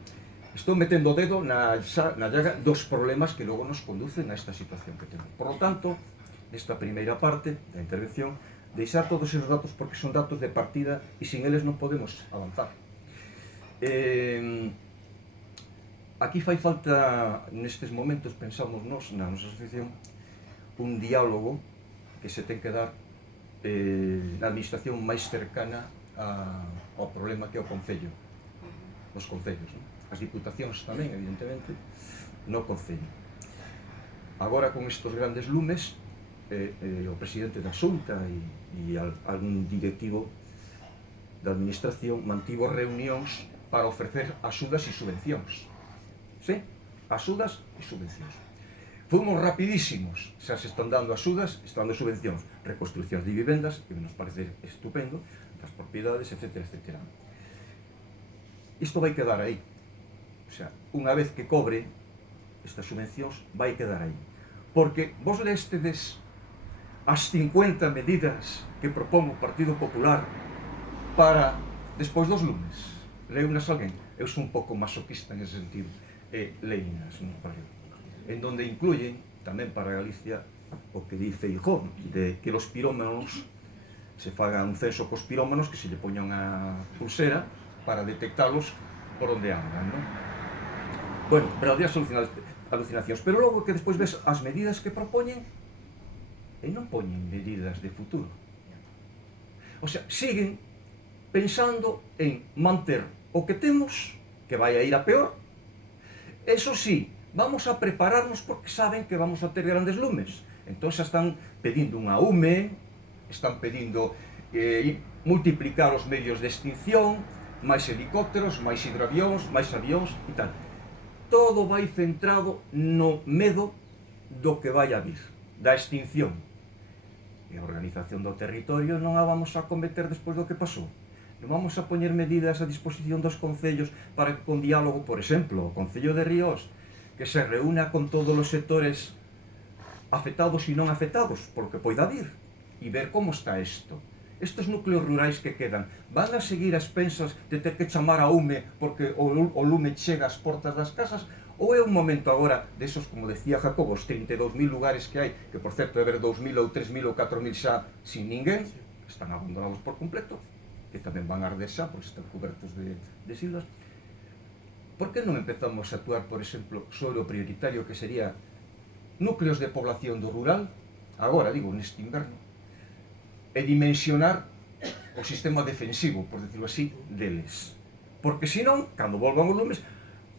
estou metendo o dedo na llaga dos problemas que logo nos conducen a esta situación que temos. Por lo tanto, nesta primeira parte da intervención, deixar todos esos datos porque son datos de partida e sin eles non podemos avanzar. Aquí fai falta, nestes momentos, pensamos nós, na nosa asociación, un diálogo que se ten que dar na administración máis cercana ao problema que é o Concello, os concellos, non? As diputacións tamén, evidentemente, no Concello. Agora, con estes grandes lumes, o presidente da Xunta e algún directivo da administración mantivo reunións para ofrecer axudas e subvencións. Sí? Axudas e subvencións. Fomos rapidísimos, xa se están dando axudas, están dando subvencións, reconstruccións de vivendas, que nos parece estupendo, das propiedades, etc. etc. Isto vai quedar aí. O sea, unha vez que cobre estas subvencións, vai quedar aí. Porque vos lestedes as 50 medidas que propón o Partido Popular para despois dos lumes. Leunas alguén? Eu sou un pouco masoquista nese sentido. Leinas, non? En donde incluyen tamén para Galicia o que di Feijóo, de que los pirómanos se faga un censo cos pirómanos, que se lle poña unha pulsera para detectalos por onde andan, non? Bueno, verdadeiras alucinacións, pero logo que despois ves as medidas que propoñen e non poñen medidas de futuro. O sea, siguen pensando en manter o que temos, que vai a ir a peor. Eso sí, vamos a prepararnos porque saben que vamos a ter grandes lumes. Entón xa están pedindo unha UME, están pedindo multiplicar os medios de extinción, máis helicópteros, máis hidroavións, máis avións e tal. Todo vai centrado no medo do que vai a vir, da extinción. E a organización do territorio non a vamos a cometer despois do que pasou. Non vamos a poñer medidas a disposición dos concellos para que con diálogo, por exemplo, o Concello de Ríos, que se reúna con todos os sectores afectados e non afectados, porque poida vir, e ver como está isto. Estes núcleos rurais que quedan van a seguir as pensas de ter que chamar a UME porque o lume chega ás portas das casas, ou é un momento agora desos, como decía Jacobo, os 32.000 lugares que hai, que por certo é ver 2.000 ou 3.000 ou 4.000 xa sin ninguén, están abandonados por completo, que tamén van a arder xa porque están cobertos de silvas. Por que non empezamos a actuar, por exemplo, sobre o prioritario que sería núcleos de población do rural, agora, digo, neste inverno, e dimensionar o sistema defensivo, por decirlo así, deles. Porque senón, cando volvan os lumes,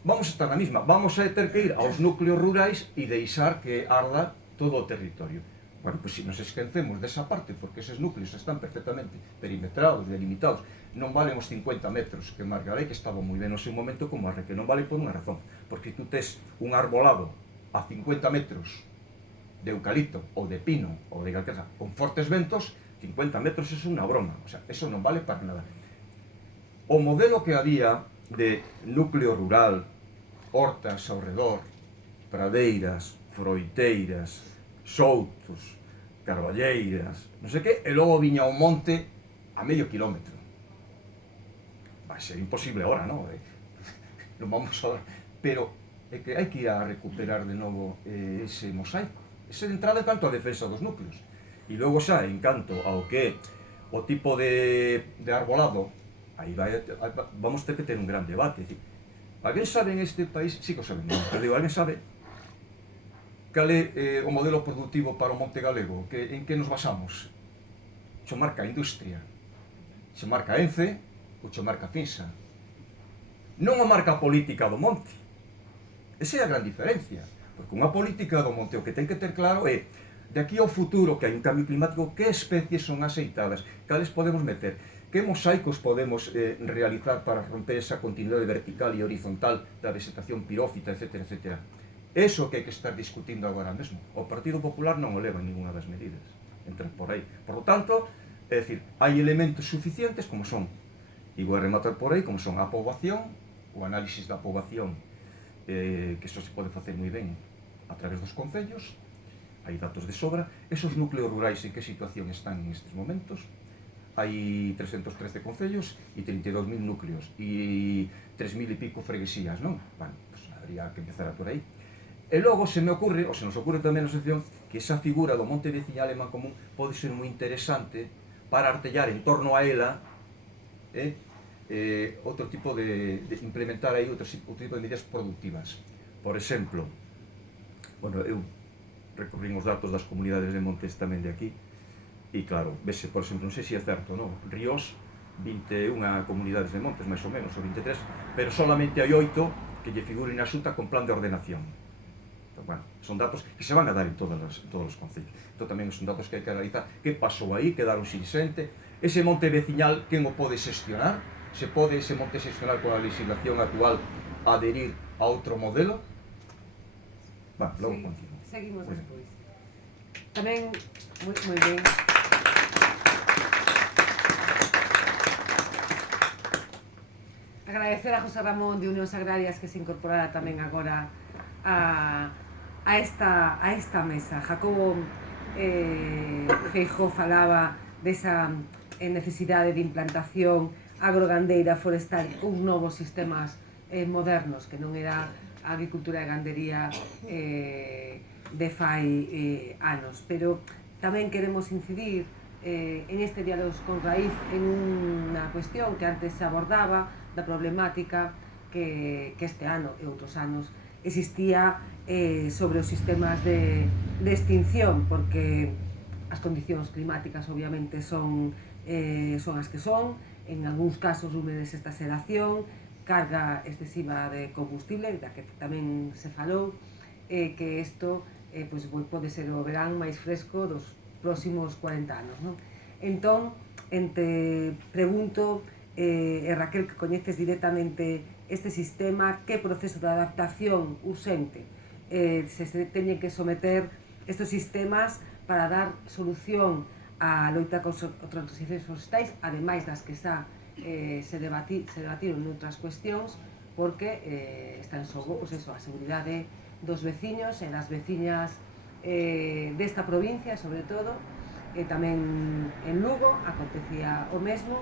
vamos a estar na mesma. Vamos a ter que ir aos núcleos rurais e deixar que arda todo o territorio. Bueno, pois se nos esquecemos desa parte, porque eses núcleos están perfectamente perimetrados, delimitados, non valen os 50 metros que marca a lei, que estaba moi ben no seu momento, como a que non vale por unha razón. Porque tú tes un arbolado a 50 metros de eucalipto, ou de pino, ou de calquera, con fortes ventos, 50 metros é unha broma, o sea, eso non vale para nada. O modelo que había de núcleo rural, hortas ao redor, pradeiras, froiteiras, soutos, carballeiras, non sei que, e logo viña o monte a medio kilómetro. Vai ser imposible ahora, non? Non vamos a... Pero é que hai que ir a recuperar de novo ese mosaico, ese de entrada en canto a defensa dos núcleos. E logo xa, en canto ao que o tipo de arbolado, aí vamos ter que ter un gran debate. Alguén sabe en este país, sí que o saben, pero digo, alguén sabe cal é o modelo productivo para o Monte Galego? En que nos basamos? Xo marca a industria, xo marca a Ence ou xo marca a Finsa. Non o marca a política do monte. Esa é a gran diferencia, porque unha política do monte o que ten que ter claro é de aquí ao futuro, que hai un cambio climático, que especies son aceitadas, cales podemos meter, que mosaicos podemos realizar para romper esa continuidade vertical e horizontal da vegetación pirófita, etc. etc. Eso que hai que estar discutindo agora mesmo. O Partido Popular non o leva ninguna das medidas. Entran por aí. Por lo tanto, é dicir, hai elementos suficientes como son, e vou rematar por aí, como son a poboación, o análisis da poboación, que isto se pode facer moi ben a través dos concellos, hai datos de sobra. Esos núcleos rurais en que situación están en estes momentos? Hai 313 concellos e 32.000 núcleos e 3.000 e pico freguesías, non? Bueno, pues habría que empezar por aí. E logo se me ocurre, ou se nos ocurre tamén na sección, que esa figura do monte veciñal e mancomunn pode ser moi interesante para artellar en torno a ela outro tipo de implementar aí outro tipo de medidas productivas. Por exemplo, bueno, eu recorrín os datos das comunidades de montes tamén de aquí e claro, vese, por exemplo, non sei se é certo, non? Ríos, 21 comunidades de montes, máis ou menos, ou 23, pero solamente hai 8 que lle figuren na xunta con plan de ordenación. Então, bueno, son datos que se van a dar en todos os concellos. Entón tamén son datos que hai que analizar que pasou aí, quedaron sin xente. Ese monte veciñal, quen o pode xestionar? Se pode ese monte xestionar con a legislación actual adherir a outro modelo? Va, logo continuo. Seguimos despois. Tamén, moi ben. Agradecer a José Ramón de Unións Agrarias que se incorporara tamén agora a esta mesa. Jacobo Feijóo falaba desa necesidade de implantación agrogandeira forestal con novos sistemas modernos, que non era a agricultura e gandería de fai anos, pero tamén queremos incidir en este diálogo con raíz en unha cuestión que antes se abordaba da problemática que este ano e outros anos existía sobre os sistemas de extinción, porque as condicións climáticas obviamente son as que son, en algúns casos húmedes esta xeración, carga excesiva de combustible, da que tamén se falou, que isto pois, pode ser o verán máis fresco dos próximos 40 anos, non? Entón, pregunto, Raquel, que coñeces directamente este sistema, que proceso de adaptación urxente se teñen que someter estes sistemas para dar solución á loita contra os incendios forestais, ademais das que xa se debatiron noutras cuestións, porque está en xogo pues eso, a seguridade dos veciños e das veciñas desta provincia, sobre todo, tamén en Lugo acontecía o mesmo,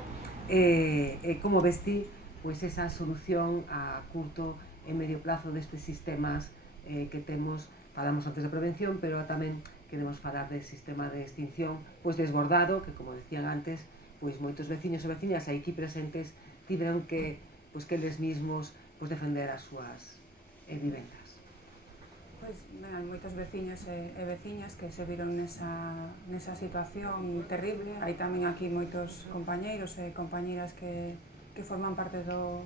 como ves ti pois esa solución a curto e medio plazo destes sistemas que temos. Falamos antes de prevención, pero tamén queremos falar del sistema de extinción pois desbordado, que como decían antes, pois moitos veciños e veciñas aí aquí presentes tiveron que pois que eles mismos pois defender as súas vivendas. Pois, moitos veciños e veciñas que se viron nesa situación terrible. Hai tamén aquí moitos compañeiros e compañeiras que forman parte do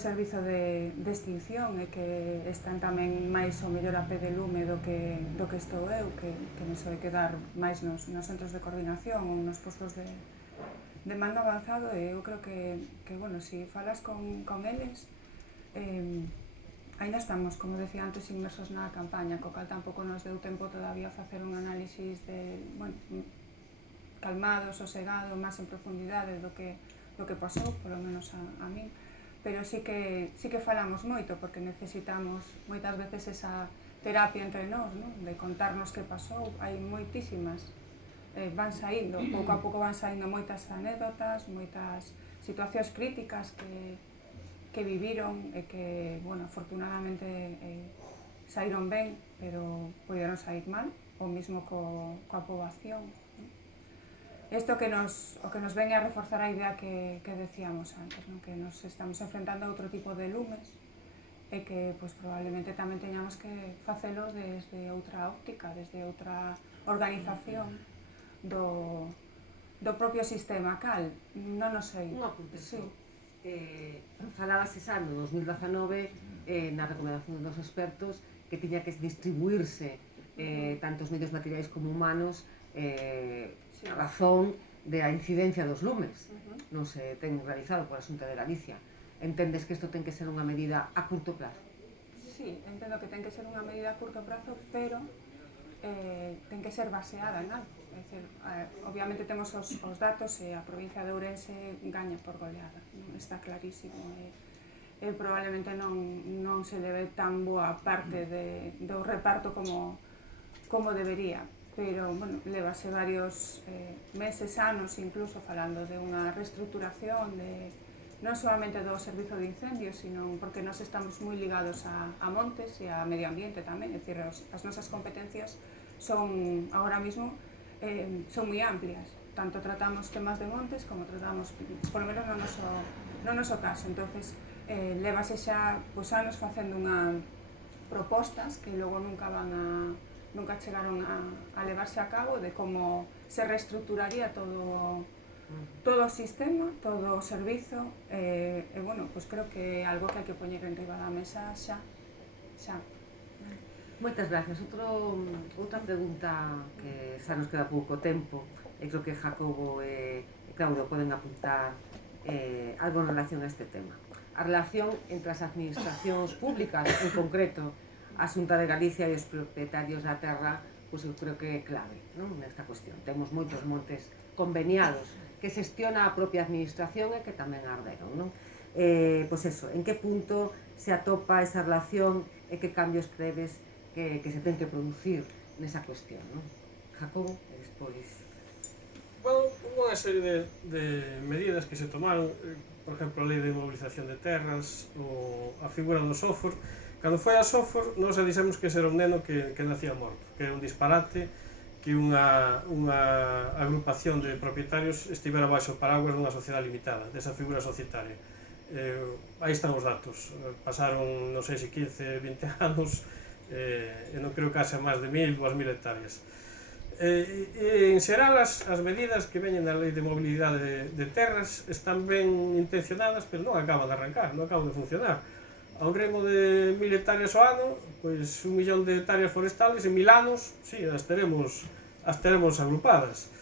servizo de extinción e que están tamén máis ou mellor a pé de lume do que estou eu, que non sei quedar máis nos centros de coordinación ou nos postos de mando avanzado, e eu creo que bueno, se falas con eles, ainda estamos, como decía antes, inmersos na campaña, co cal tampouco nos deu tempo todavía a facer un análisis bueno, calmado, sosegado, máis en profundidade do que pasou, polo menos a min, pero sí que falamos moito, porque necesitamos moitas veces esa terapia entre nós, non? De contarnos que pasou. Hai moitísimas, van saindo, pouco a pouco van saindo moitas anécdotas, moitas situacións críticas que viviron e que, bueno, afortunadamente saíron ben, pero poderon sair mal, o mismo coa poboación. Isto o que nos ven a reforzar a idea que decíamos antes, non? Que nos estamos enfrentando a outro tipo de lumes e que pois, probablemente tamén teñamos que facelo desde outra óptica, desde outra organización do propio sistema. Cal? Non o sei. Unha apunte. Sí. Falábase xa no 2019 na recomendación dos expertos que tiña que distribuirse tanto os medios materiais como humanos a razón da incidencia dos lumes. Non se ten realizado por a Xunta de Galicia. Entendes que isto ten que ser unha medida a curto plazo? Sí, entendo que ten que ser unha medida a curto plazo, pero ten que ser baseada en algo. É dicir, obviamente temos os datos e a provincia de Ourense gaña por goleada, non? Está clarísimo, e probablemente non se debe tan boa parte do reparto como debería, pero, bueno, levase varios meses, anos, incluso falando de unha reestruturación non solamente do servizo de incendios, sino porque nós estamos moi ligados a montes e a medio ambiente tamén, é dicir, as nosas competencias son, agora mismo, son moi amplias. Tanto tratamos temas de montes como tratamos, por lo menos no noso caso. Entonces, levase xa anos facendo propostas que logo nunca chegaron a levarse a cabo, de como se reestruturaría todo o sistema, todo o servizo, e bueno, pues creo que é algo que hai que poñer en riba da mesa xa. Moitas gracias. Outra pregunta que xa nos queda pouco tempo, e creo que Jacobo e Claudio poden apuntar algo en relación a este tema. A relación entre as administracións públicas, en concreto a Xunta de Galicia e os propietarios da terra, pois eu creo que é clave, non? Nesta cuestión. Temos moitos montes conveniados que xestiona a propia administración e que tamén arderon, non? Pois eso, en que punto se atopa esa relación e que cambios crees que se ten que producir nesa cuestión, non? Jacobo, e despois... Bueno, unha serie de medidas que se tomaron, por exemplo, a lei de mobilización de terras, ou a figura do sófor. Cando foi a sófor, nós dixemos que ese era un neno que nacía morto, que era un disparate, que unha agrupación de propietarios estivera baixo paraguas dunha sociedade limitada, desa figura societaria. Aí están os datos. Pasaron, non sei se 15, 20 anos, e non creo que haxa máis de 1000, 2000 hectáreas. En xeral, as medidas que veñen da Lei de Mobilidade de Terras están ben intencionadas, pero non acaban de arrancar, non acaban de funcionar. A un ritmo de 1000 hectáreas ao ano, pois 1 millón de hectáreas forestales en 1000 anos, sí, as teremos agrupadas.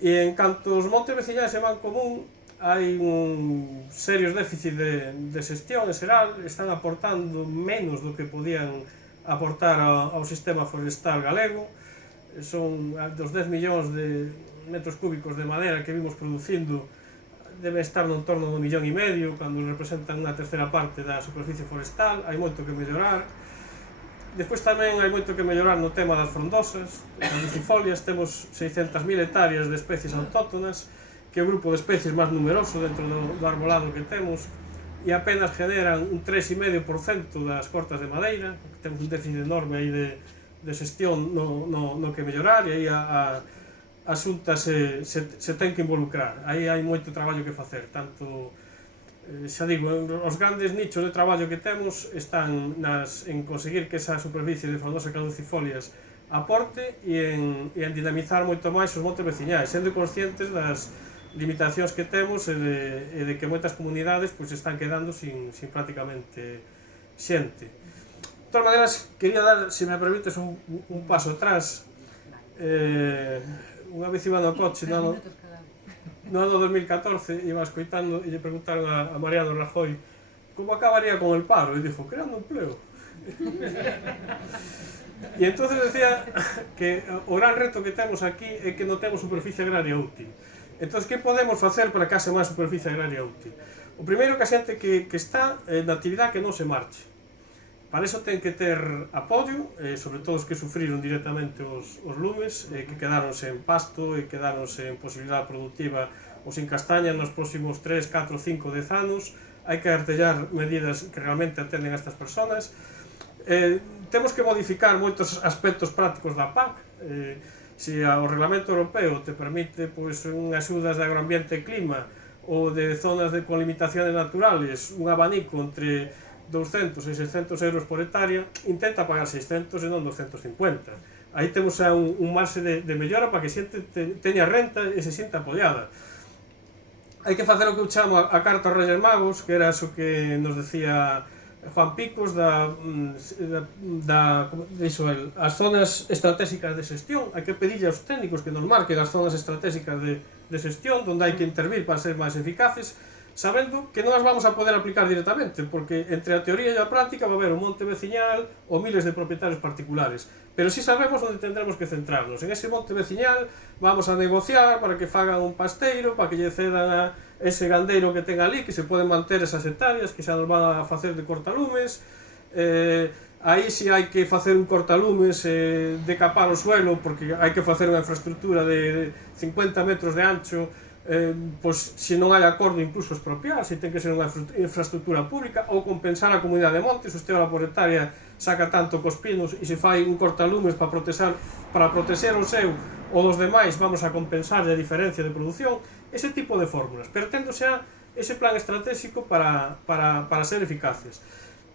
E en canto aos montes veciñais e ban común, hai un serios déficit de xestión en xeral, están aportando menos do que podían aportar ao sistema forestal galego. Son dos 10 millóns de metros cúbicos de madera que vimos producindo, debe estar no entorno do 1,5 millón, cando representan unha terceira parte da superficie forestal. Hai moito que mellorar. Despois tamén hai moito que mellorar no tema das frondosas, caducifolias. Temos 600.000 hectáreas de especies autóctonas, que é o grupo de especies máis numeroso dentro do arbolado que temos, e apenas generan un 3,5% das cortas de madeira. Temos un déficit enorme aí de xestión no que mellorar, e aí a Xunta se ten que involucrar. Aí hai moito traballo que facer, tanto, xa digo, os grandes nichos de traballo que temos están en conseguir que esa superficie de frondosa caducifolias aporte e en dinamizar moito máis os montes veciñais, sendo conscientes das limitacións que temos e de que moitas comunidades pois están quedando sin prácticamente xente. De todas maneiras, quería dar, se me permites, un paso atrás. Unha vez iba no coche no ano 2014, iba escoitando e lle preguntaron a Mariano Rajoy como acabaría con el paro, e dixo, creando empleo. E entonces decía que o gran reto que temos aquí é que non temos superficie agraria útil. Entón, que podemos facer para que haxe máis superficie agraria útil? O primeiro, que a xente que está na actividade que non se marche. Para iso ten que ter apoio, sobre todo os que sufriron directamente os lumes, que quedaron sen pasto e quedaron sen posibilidade productiva ou sin castaña nos próximos 3, 4, 5, 10 anos. Hai que artellar medidas que realmente atenden a estas persoas. Temos que modificar moitos aspectos prácticos da PAC. Se o Reglamento Europeo te permite unhas axudas de agroambiente e clima ou de zonas con limitaciones naturales, un abanico entre 200 e 600 euros por hectárea, intenta pagar 600 e non 250. Aí temos un marxe de mellora para que a xente teña renta e se sinta apoiada. Hai que facer o que eu chamo a carta aos Reyes Magos, que era eso que nos decía Juan Picos as zonas estratégicas de xestión. Hai que pedirle aos técnicos que nos marquen as zonas estratégicas de xestión onde hai que intervir para ser máis eficaces, sabendo que non as vamos a poder aplicar directamente, porque entre a teoría e a práctica va a haber un monte veciñal ou miles de propietarios particulares, pero si sabemos onde tendremos que centrarnos. En ese monte veciñal vamos a negociar para que fagan un pasteiro, para que lle cedan a ese gandeiro que ten ali, que se poden manter esas hectáreas, que xa nos van a facer de cortalumes. Aí si hai que facer un cortalumes, decapar o suelo, porque hai que facer unha infraestructura de 50 metros de ancho, pois se non hai acordo incluso expropiar, se ten que ser unha infraestructura pública, ou compensar a comunidade de montes. O Estado por hectárea saca tanto cos pinos e se fai un cortalumes para proteger o seu ou dos demais, vamos a compensar a diferencia de produción, ese tipo de fórmulas, pero tendo xa ese plan estratégico para ser eficaces.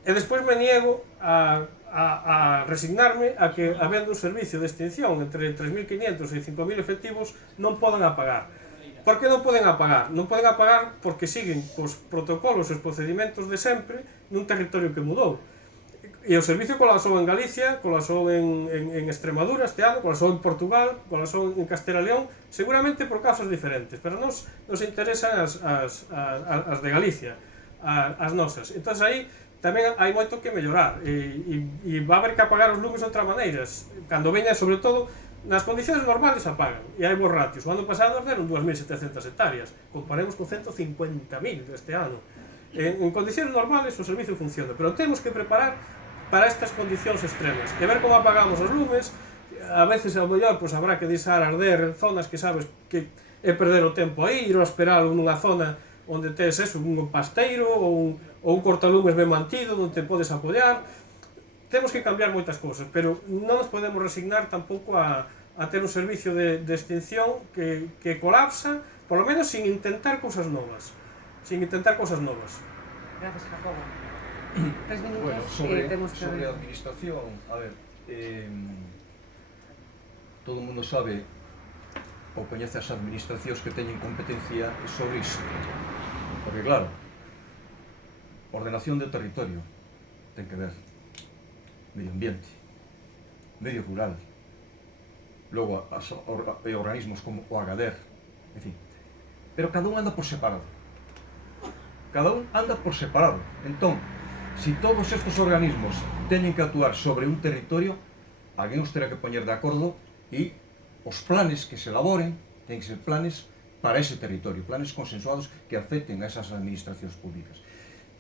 E despois me niego a resignarme a que, habendo un servicio de extinción entre 3.500 e 5.000 efectivos, non podan apagar. Por que non poden apagar? Non poden apagar porque siguen os protocolos e os procedimentos de sempre nun territorio que mudou. E o servicio colapsou en Galicia, colapsou en Extremadura este ano, colapsou en Portugal, colapsou en Castela e León, seguramente por causas diferentes, pero nos interesan as de Galicia, as nosas. Entón aí tamén hai moito que mellorar e va a haber que apagar os lumes de outra maneiras. Cando veña, sobre todo, nas condicións normales apagan, e hai bons ratios. O ano pasado deron 2.700 hectáreas, comparemos con 150.000 deste ano. En condicións normales o servicio funciona, pero temos que preparar para estas condicións extremas e ver como apagamos os lumes. A veces, ao mellor, habrá que deixar arder zonas que sabes que é perder o tempo aí, ir a esperalo nunha zona onde tes un pasteiro ou un cortalumes ben mantido, onde te podes apoiar. Temos que cambiar moitas cousas, pero non nos podemos resignar tampouco a a ter un servicio de extinción que colapsa, polo menos sin intentar cousas novas. Gracias, Jacobo. 3 minutos. Bueno, sobre a administración, a ver, todo o mundo sabe ou coñece as administracións que teñen competencia sobre isto. Porque claro, ordenación do territorio ten que ver medio ambiente, medio rural, logo organismos como o Agadir, en fin. Pero cada un anda por separado. Entón, si todos estes organismos teñen que actuar sobre un territorio, alguén os terá que poñer de acordo e os planes que se elaboren ten que ser planes para ese territorio, planes consensuados que afecten a esas administracións públicas.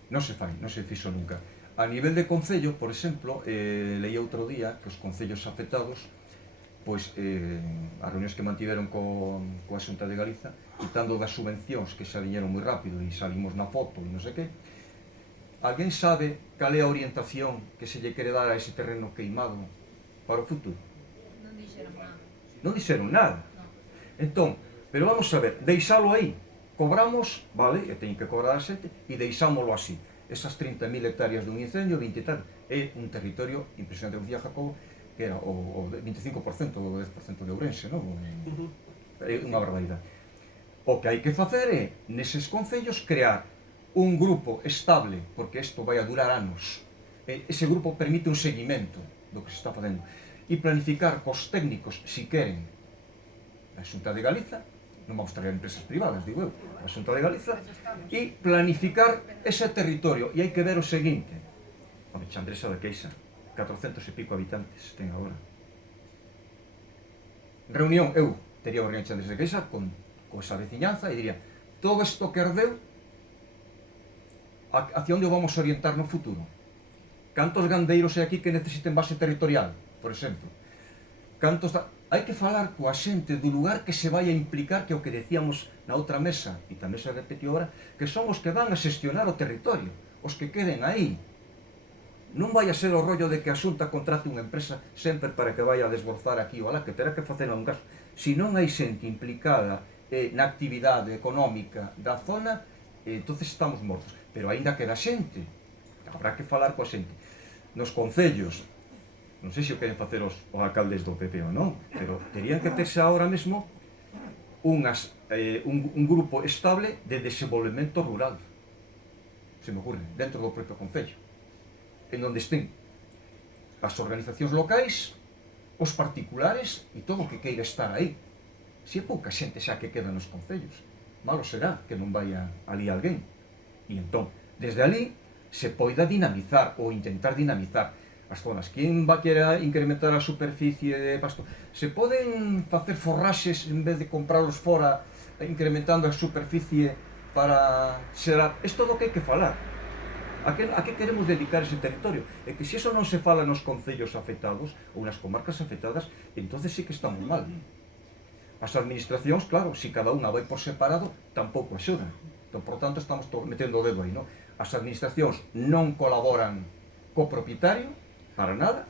Non se fixo nunca. A nivel de concello, por exemplo, leí outro día que os concellos afectados, pois, as reunións que mantiveron coa Xunta de Galiza, quitando das subvencións que xa viñeron moi rápido e salimos na foto e non sei que, alguén sabe cal é a orientación que se lle quere dar a ese terreno queimado para o futuro? Non dixeron nada. Entón, pero vamos a ver, deixalo aí, cobramos, vale, e teñen que cobrar a xente, e deixámolo así. Esas 30.000 hectáreas dun incendio, 20 e tal, é un territorio impresionante, decía Jacobo, que era o 25% ou o 10% de Ourense, non? É unha barbaridade. O que hai que facer é, neses concellos, crear un grupo estable, porque isto vai a durar anos. Ese grupo permite un seguimento do que se está facendo. E planificar cos técnicos, si queren, a Xunta de Galiza, non vamos traer empresas privadas, digo eu, a Xunta de Galiza, e planificar ese territorio. E hai que ver o seguinte, home, Chandresa de Queixa, 400 e pico habitantes ten agora. Reunión, eu tería unha reunión en Chandresa de Queixa con esa veciñanza e diría, todo isto que ardeu, hacia onde o vamos a orientar no futuro? Cantos gandeiros hai aquí que necesiten base territorial, por exemplo? Hai que falar coa xente do lugar que se vai a implicar, que é o que decíamos na outra mesa, e tamén se repetiu agora, que son os que van a xestionar o territorio, os que queden aí. Non vai a ser o rollo de que a Xunta contrate unha empresa sempre para que vai a desborzar aquí ou alá, que terá que facer un caso. Se non hai xente implicada na actividade económica da zona, entonces estamos mortos. Pero aínda queda xente, habrá que falar coa xente. Nos concellos, non sei se o queren facer os alcaldes do PP ou non, pero terían que terse agora mesmo un grupo estable de desenvolvemento rural, se me ocurre, dentro do propio concello, en onde estén as organizacións locais, os particulares e todo o que queira estar aí. Se é pouca xente xa que queda nos concellos, malo será que non vaya ali alguén. E entón, desde ali, se poida dinamizar ou intentar dinamizar as zonas. Quen va a querer incrementar a superficie de pasto? Se poden facer forraxes en vez de comprarlos fora, incrementando a superficie para xerar... Isto do que hai que falar. A que queremos dedicar ese territorio? É que se iso non se fala nos concellos afectados ou nas comarcas afectadas, entonces sí que estamos mal. As administracións, claro, se cada unha vai por separado, tampouco axudan. Entón, por tanto, estamos metendo o dedo aí, non? As administracións non colaboran co propietario, para nada,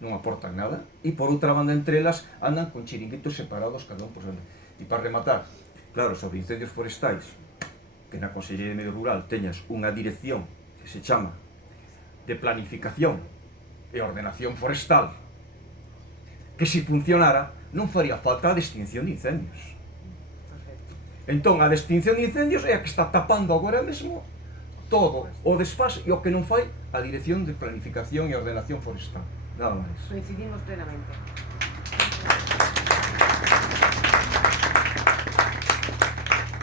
non aportan nada, e por outra banda entre elas andan con chiringuitos separados cada un por sempre. E para rematar, claro, sobre incendios forestais, que na Consellería de Medio Rural teñas unha dirección que se chama de planificación e ordenación forestal, que se funcionara non faría falta a extinción de incendios. Entón, a extinción de incendios é a que está tapando agora mesmo todo o desfase e o que non fai a Dirección de Planificación e Ordenación Forestal. Nada máis. Coincidimos plenamente.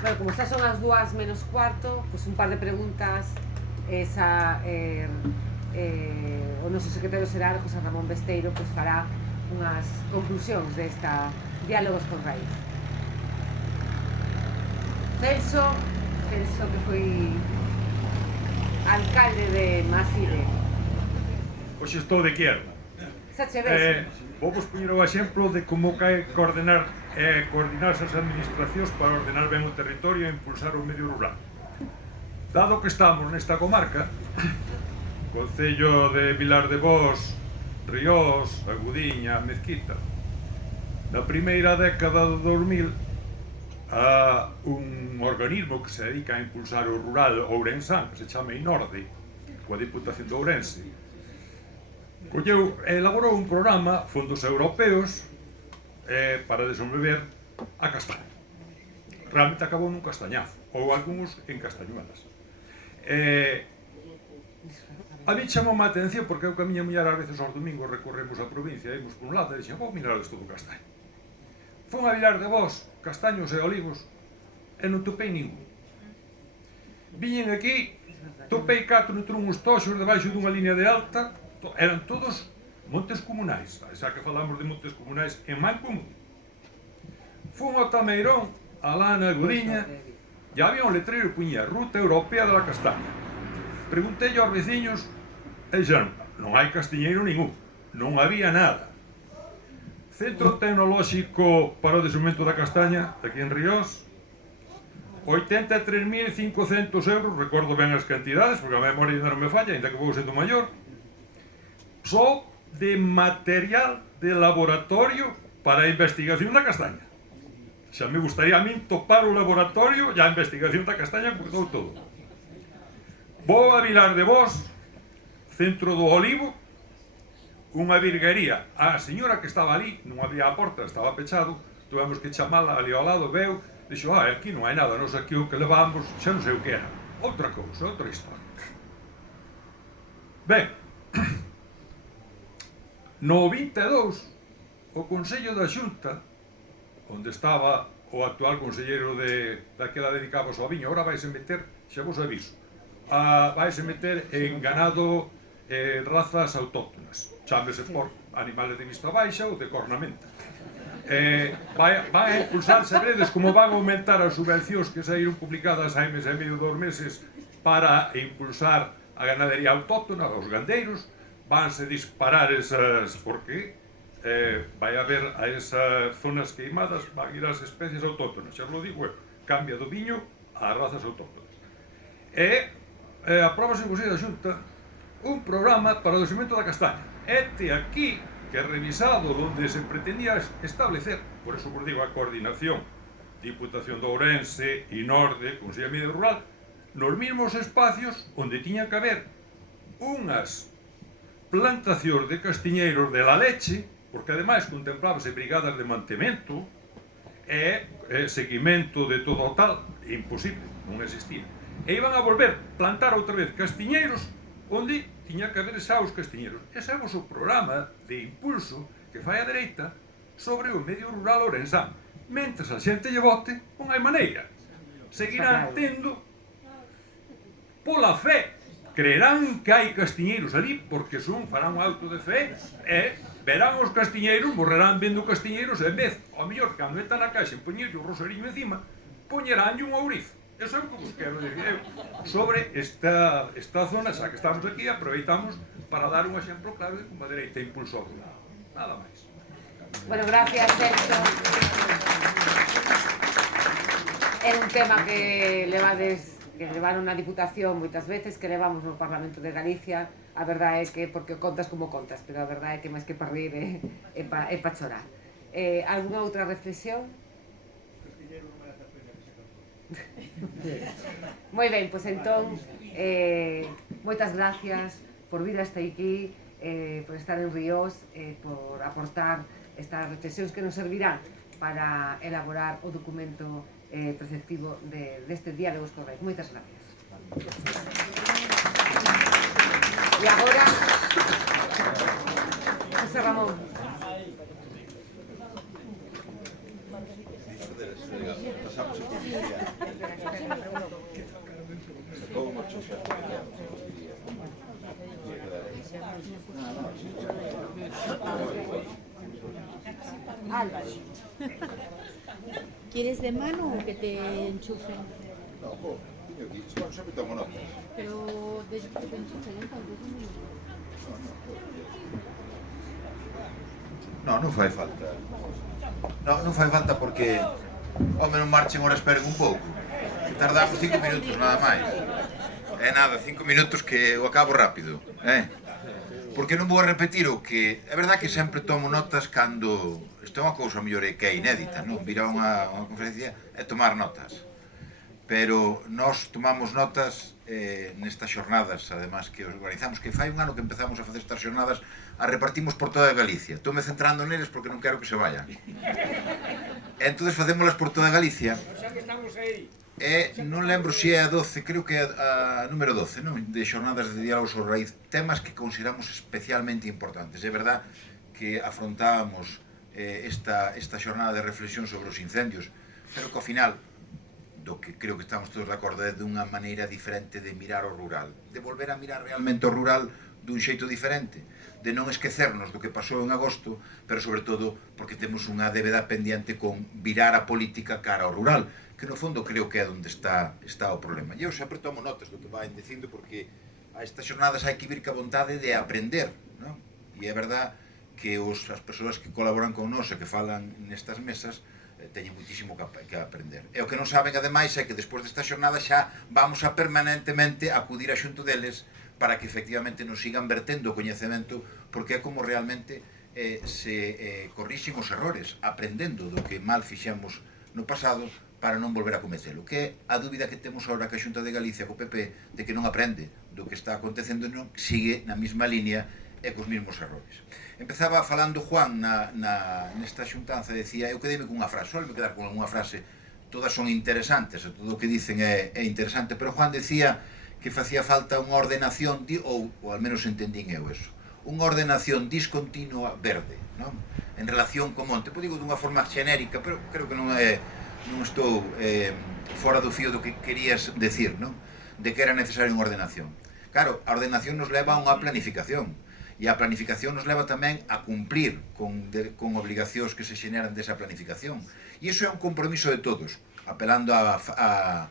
Bueno, como estas son as 2 menos cuarto, pues un par de preguntas. O noso secretario xeral, José Ramón Besteiro, pues fará unhas conclusións desta Diálogos con Raíz. Celso que foi alcalde de Maside. Hoxe estou de izquierda. Xa che ves? Vou vos poñer o exemplo de como cae coordinarse as administracións para ordenar ben o territorio e impulsar o medio rural. Dado que estamos nesta comarca, Concello de Vilar de Bos, Ríos, Agudiña, Mezquita, Na primeira década do 2000, a un organismo que se dedica a impulsar o rural ourensán, que se chama Inorde, coa Diputación de Ourense, elaborou un programa, fondos europeos, para desenvolver a castaña. Realmente acabou nun castañazo, ou algúns en castañuelas. A mí chamou a atención porque eu que a miña muller ás veces aos domingos recorremos a provincia e imos por un lado e dixen, vou mirar isto do castaño. Fun a Vilar de Vos, castaños e olivos, e non topei ningún. Viñen aquí, topei 4 entre uns toxos debaixo dunha línea de alta, eran todos montes comunais, xa que falamos de montes comunais en man común. Fun ao Tameirón, alá na Godiña, e había un letreiro que puñía Ruta Europea de la Castaña. Preguntei aos veciños e dixeron, non hai castiñeiro ningún, non había nada. Centro Tecnolóxico para o Desenvolvemento da Castaña, aquí en Ríos, 83.500 euros, recordo ben as cantidades, porque a memoria non me falla, ainda que vou sendo maior, só de material de laboratorio para a investigación da castaña. Xa me gustaría a min topar o laboratorio e a investigación da castaña, cruzou todo. Vou a Vilar de Vos, centro do olivo, unha virguería. A señora que estaba ali, non abría a porta, estaba pechado, tuvemos que chamala ali ao lado, veu, dixo, aquí non hai nada, nos aquí o que levamos, xa non sei o que era. Outra cousa, outra historia. Ben, no 22, o Consello da Xunta, onde estaba o actual conselleiro daquela dedicabas ao viño, agora vaise meter, xa vos aviso, vaise meter en ganado razas autóctonas, chámese por animales de vista baixa ou de cornamenta. Vai a impulsar, sabredes como van a aumentar as subvencións que saíron publicadas hai mes e medio, 2 meses, para impulsar a ganadería autóctona, os gandeiros, vanse disparar esas, porque vai haber a esas zonas queimadas, van ir as especies autóctonas, xa lo digo eu, cambia do viño ás razas autóctonas. E aprobase en Consello da Xunta un programa para o desenvolvemento da castaña. Este aquí, que é revisado, onde se pretendía establecer, por eso vos digo, a coordinación Diputación de Ourense, Inorde, Consello Medio Rural, nos mesmos espacios onde tiña que haber unhas plantacións de castiñeiros de la leche, porque ademais contemplábase brigadas de mantemento e seguimento de todo o tal, imposible, non existía. E iban a volver plantar outra vez castiñeiros onde tiña que haber xa os castiñeiros. Ese é o programa de impulso que fai a dereita sobre o medio rural ourensán. Mentres a xente lle vote, non hai maneira. Seguirán tendo pola fe. Creerán que hai castiñeiros ali porque farán un auto de fe e verán os castiñeiros, morrerán vendo castiñeiros e en vez, ao mellor, cando entra na caixa e poñerlle o rosariño encima, poñeránlle un ourizo. Eso é o que vos quero decir eu sobre esta zona, xa que estamos aquí, aproveitamos para dar un exemplo clave de como a dereita impulsou rural. Nada máis. Bueno, gracias, Celso. É un tema que levaron na Diputación moitas veces, que levamos no Parlamento de Galicia. A verdade é que, porque contas como contas, pero a verdade é que máis que para rir é para chorar. Alguna outra reflexión? Moi ben, pois entón, moitas gracias por vir hasta aquí, por estar en Ríos, por aportar estas reflexións que nos servirán para elaborar o documento preceptivo deste diálogo escolar. Moitas gracias. E agora, José Ramón. Álvaro, ¿quieres de mano o que te enchufe? No, aquí, sempre tomo notas. Pero desde que te enchufe lento, Non fai falta. Non fai falta porque home, non marchen ora, esperen un pouco. Tardamos 5 minutos, nada máis. É nada, 5 minutos que o acabo rápido, Porque non vou a repetir o que... É verdad que sempre tomo notas cando... Isto é unha cousa mellor que é inédita, non? Vir a unha conferencia e tomar notas. Pero nós tomamos notas nestas xornadas, además, que organizamos, que fai un ano que empezamos a facer estas xornadas, as repartimos por toda Galicia. Estou me centrando neles porque non quero que se vayan. Entón facémolas por toda Galicia. Non lembro se é a 12, creo que é a número 12, non? De xornadas de diálogo sobre raíz, temas que consideramos especialmente importantes. É verdad que afrontábamos esta xornada de reflexión sobre os incendios, pero que ao final, do que creo que estamos todos de acordo, é dunha maneira diferente de mirar o rural, de volver a mirar realmente o rural dun xeito diferente, de non esquecernos do que pasou en agosto, pero sobre todo porque temos unha débeda pendiente con virar a política cara ao rural, que no fondo creo que é onde está o problema. E eu sempre tomo notas do que vai dicindo, porque a estas xornadas hai que vir ca vontade de aprender, non? E é verdad que as persoas que colaboran con nós e que falan nestas mesas teñen muitísimo que aprender. E o que non saben, ademais, é que despois desta xornada xa vamos a permanentemente acudir a xunto deles para que efectivamente nos sigan vertendo o coñecemento, porque é como realmente se corrixen os errores, aprendendo do que mal fixemos no pasado para non volver a cometelo, que é a dúbida que temos agora que a Xunta de Galicia co PP de que non aprende do que está acontecendo, non sigue na mesma línea e cos mesmos errores. Empezaba falando Juan nesta xuntanza, decía, eu quedei cunha frase, só me quedar con unha frase, todas son interesantes, e todo o que dicen é interesante, pero Juan decía que facía falta unha ordenación, ou al menos entendín eu eso, unha ordenación discontinua verde, non? En relación co monte, pois digo dunha forma xenérica, pero creo que non estou fora do fío do que querías decir, non? De que era necesaria unha ordenación. Claro, a ordenación nos leva a unha planificación, e a planificación nos leva tamén a cumplir con obligacións que se xeneran desa planificación. E iso é un compromiso de todos, apelando ás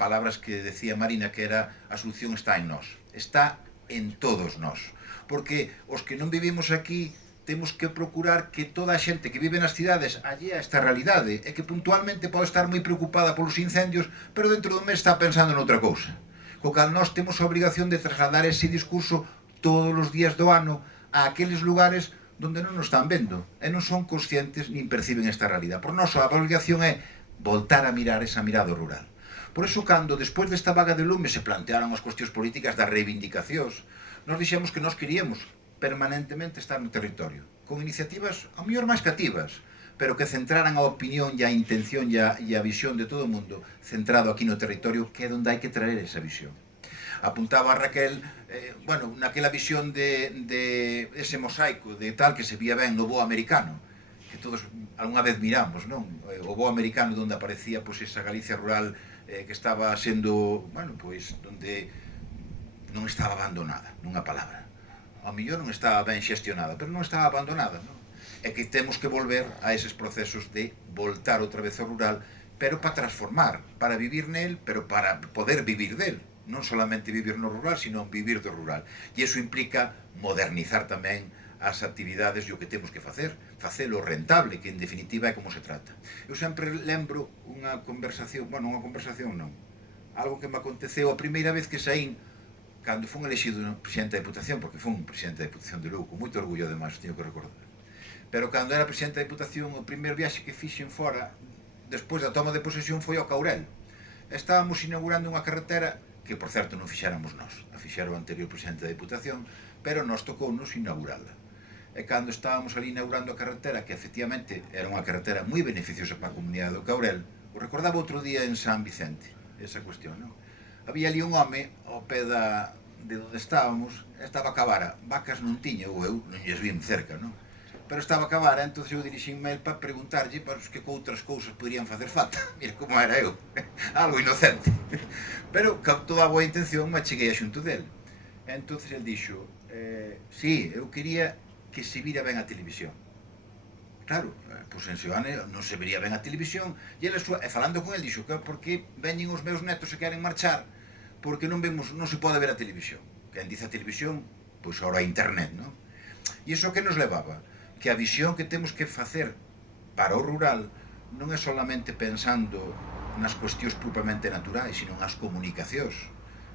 palabras que decía Marina, que era a solución está en nós, está en todos nós, porque os que non vivimos aquí temos que procurar que toda a xente que vive nas cidades allí a esta realidade e que puntualmente pode estar moi preocupada polos incendios, pero dentro do mes está pensando noutra cousa. Co cal nós temos a obrigación de trasladar ese discurso todos os días do ano a aqueles lugares donde non nos están vendo e non son conscientes nin perciben esta realidade. Por noso, a obrigación é voltar a mirar esa mirada rural. Por iso, cando despois desta vaga de lume se plantearon as cuestións políticas das reivindicacións, nos dixemos que nós queríamos permanentemente estar no territorio, con iniciativas, ao mellor máis cativas, pero que centraran a opinión e a intención e a visión de todo o mundo centrado aquí no territorio, que é onde hai que traer esa visión. Apuntaba a Raquel, naquela visión de ese mosaico de tal que se vía ben no bo americano, que todos algunha vez miramos, non? O bo americano onde aparecía esa Galicia rural que estaba sendo, onde non estaba abandonada, nunha palabra. Ao mellor non estaba ben xestionada, pero non estaba abandonada, non? É que temos que volver a eses procesos de voltar outra vez ao rural, pero para transformar, para vivir nel, pero para poder vivir del. Non solamente vivir no rural, sino vivir do rural. E iso implica modernizar tamén as actividades e o que temos que facer, facelo rentable, que en definitiva é como se trata. Eu sempre lembro unha conversación, algo que me aconteceu a primeira vez que saín cando fun elexido presidente da Diputación, porque fun presidente da Diputación de Lugo, con moito orgullo ademais, teño que recordar. Pero cando era presidente da Diputación, o primeiro viaxe que fixen fora, despois da toma de posesión, foi ao Caurel. Estábamos inaugurando unha carretera que, por certo, non fixéramos nós, a fixera o anterior presidente da Diputación, pero nos tocounos inaugurala. E cando estábamos ali inaugurando a carretera, que efectivamente era unha carretera moi beneficiosa para a comunidade do Caurel, o recordaba outro día en San Vicente, esa cuestión, non? Había ali un home ao pé de onde estábamos, estaba a cavar, vacas non tiña, ou eu non lles vim cerca, non? Pero estaba a cavar, entón eu dirixinme para preguntarlle para os que outras cousas poderían facer falta. Mira como era eu, algo inocente. Pero, con toda a boa intención, me cheguei a xunto dele. Entón ele dixo, sí, eu quería que se vira ben a televisión. Claro, pois en Seoane non se vería ben a televisión, e falando con ele dixo que porque veñen os meus netos e queren marchar, porque non se pode ver a televisión. Quen dice a televisión, pois agora a internet, non? E iso que nos levaba? Que a visión que temos que facer para o rural non é solamente pensando nas cuestións propiamente naturais, sino nas comunicacións.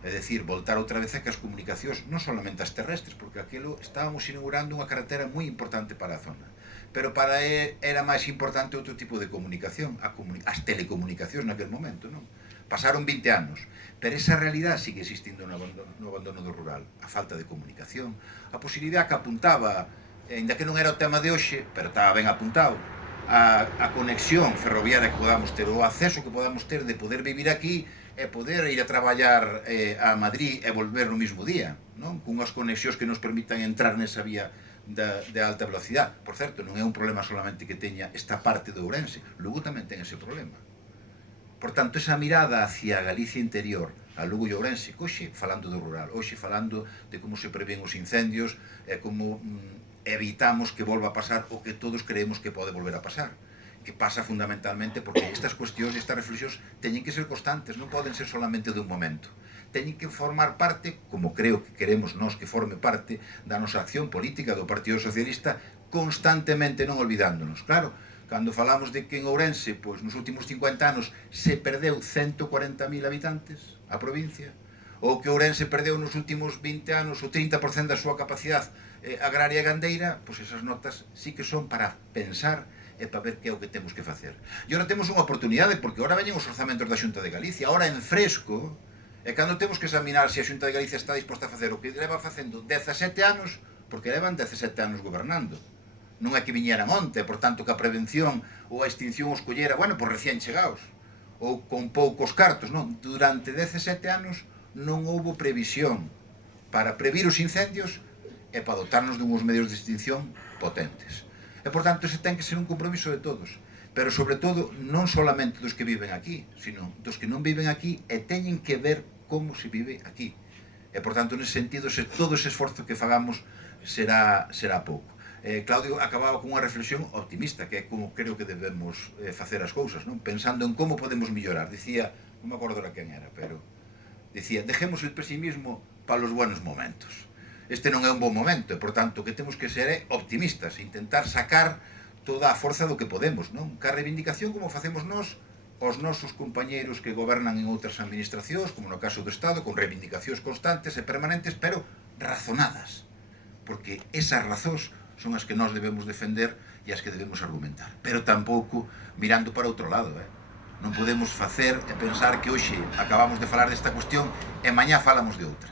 É dicir, voltar outra vez a que as comunicacións, non solamente as terrestres, porque aquilo estábamos inaugurando unha carretera moi importante para a zona, pero para era máis importante outro tipo de comunicación, as telecomunicacións naquele momento, non? Pasaron 20 anos, pero esa realidad sigue existindo no abandono do rural, a falta de comunicación, a posibilidade que apuntaba, ainda que non era o tema de hoxe, pero estaba ben apuntado, a conexión ferroviaria que podamos ter, o acceso que podamos ter de poder vivir aquí e poder ir a traballar a Madrid e volver no mismo día, non? Cunhas conexións que nos permitan entrar nesa vía de alta velocidade. Por certo, non é un problema solamente que teña esta parte de Ourense, Lugo tamén ten ese problema. Por tanto, esa mirada hacia a Galicia interior, a Lugo e Ourense, hoxe falando do rural, hoxe falando de como se prevén os incendios e como evitamos que volva a pasar o que todos creemos que pode volver a pasar, que pasa fundamentalmente porque estas cuestións e estas reflexións teñen que ser constantes, non poden ser solamente dun momento, teñen que formar parte, como creo que queremos nós que forme parte da nosa acción política do Partido Socialista, constantemente non olvidándonos. Claro, cando falamos de que en Ourense, pois nos últimos 50 anos se perdeu 140.000 habitantes a provincia, ou que Ourense perdeu nos últimos 20 anos o 30% da súa capacidade agraria e gandeira, pois esas notas sí que son para pensar e para ver que é o que temos que facer. E ora temos unha oportunidade, porque ora veñen os orzamentos da Xunta de Galicia, ora en fresco, e cando temos que examinar se a Xunta de Galicia está disposta a facer o que leva facendo 17 anos, porque levan 17 anos gobernando. Non é que viñeran onte, por tanto que a prevención ou a extinción os collera, bueno, por recién chegados, ou con poucos cartos, non? Durante 17 anos non houbo previsión para previr os incendios e para dotarnos dunhos medios de extinción potentes. E, por tanto, ese ten que ser un compromiso de todos, pero, sobre todo, non solamente dos que viven aquí, sino dos que non viven aquí e teñen que ver como se vive aquí. E, por tanto, nese sentido, todo ese esforzo que fagamos será pouco. Claudio acababa con unha reflexión optimista, que é como creo que debemos facer as cousas, non? Pensando en como podemos mellorar. Dicía, non me acordo quen era, pero dicía, dejemos el pesimismo para os buenos momentos. Este non é un bon momento, e, por tanto, que temos que ser optimistas e intentar sacar toda a forza do que podemos, non? Que a reivindicación, como facemos nós, os nosos compañeiros que gobernan en outras administracións, como no caso do Estado, con reivindicacións constantes e permanentes, pero razonadas, porque esas razóns son as que nós debemos defender e as que debemos argumentar, pero tampouco mirando para outro lado, Non podemos facer e pensar que hoxe acabamos de falar desta cuestión e mañá falamos de outra.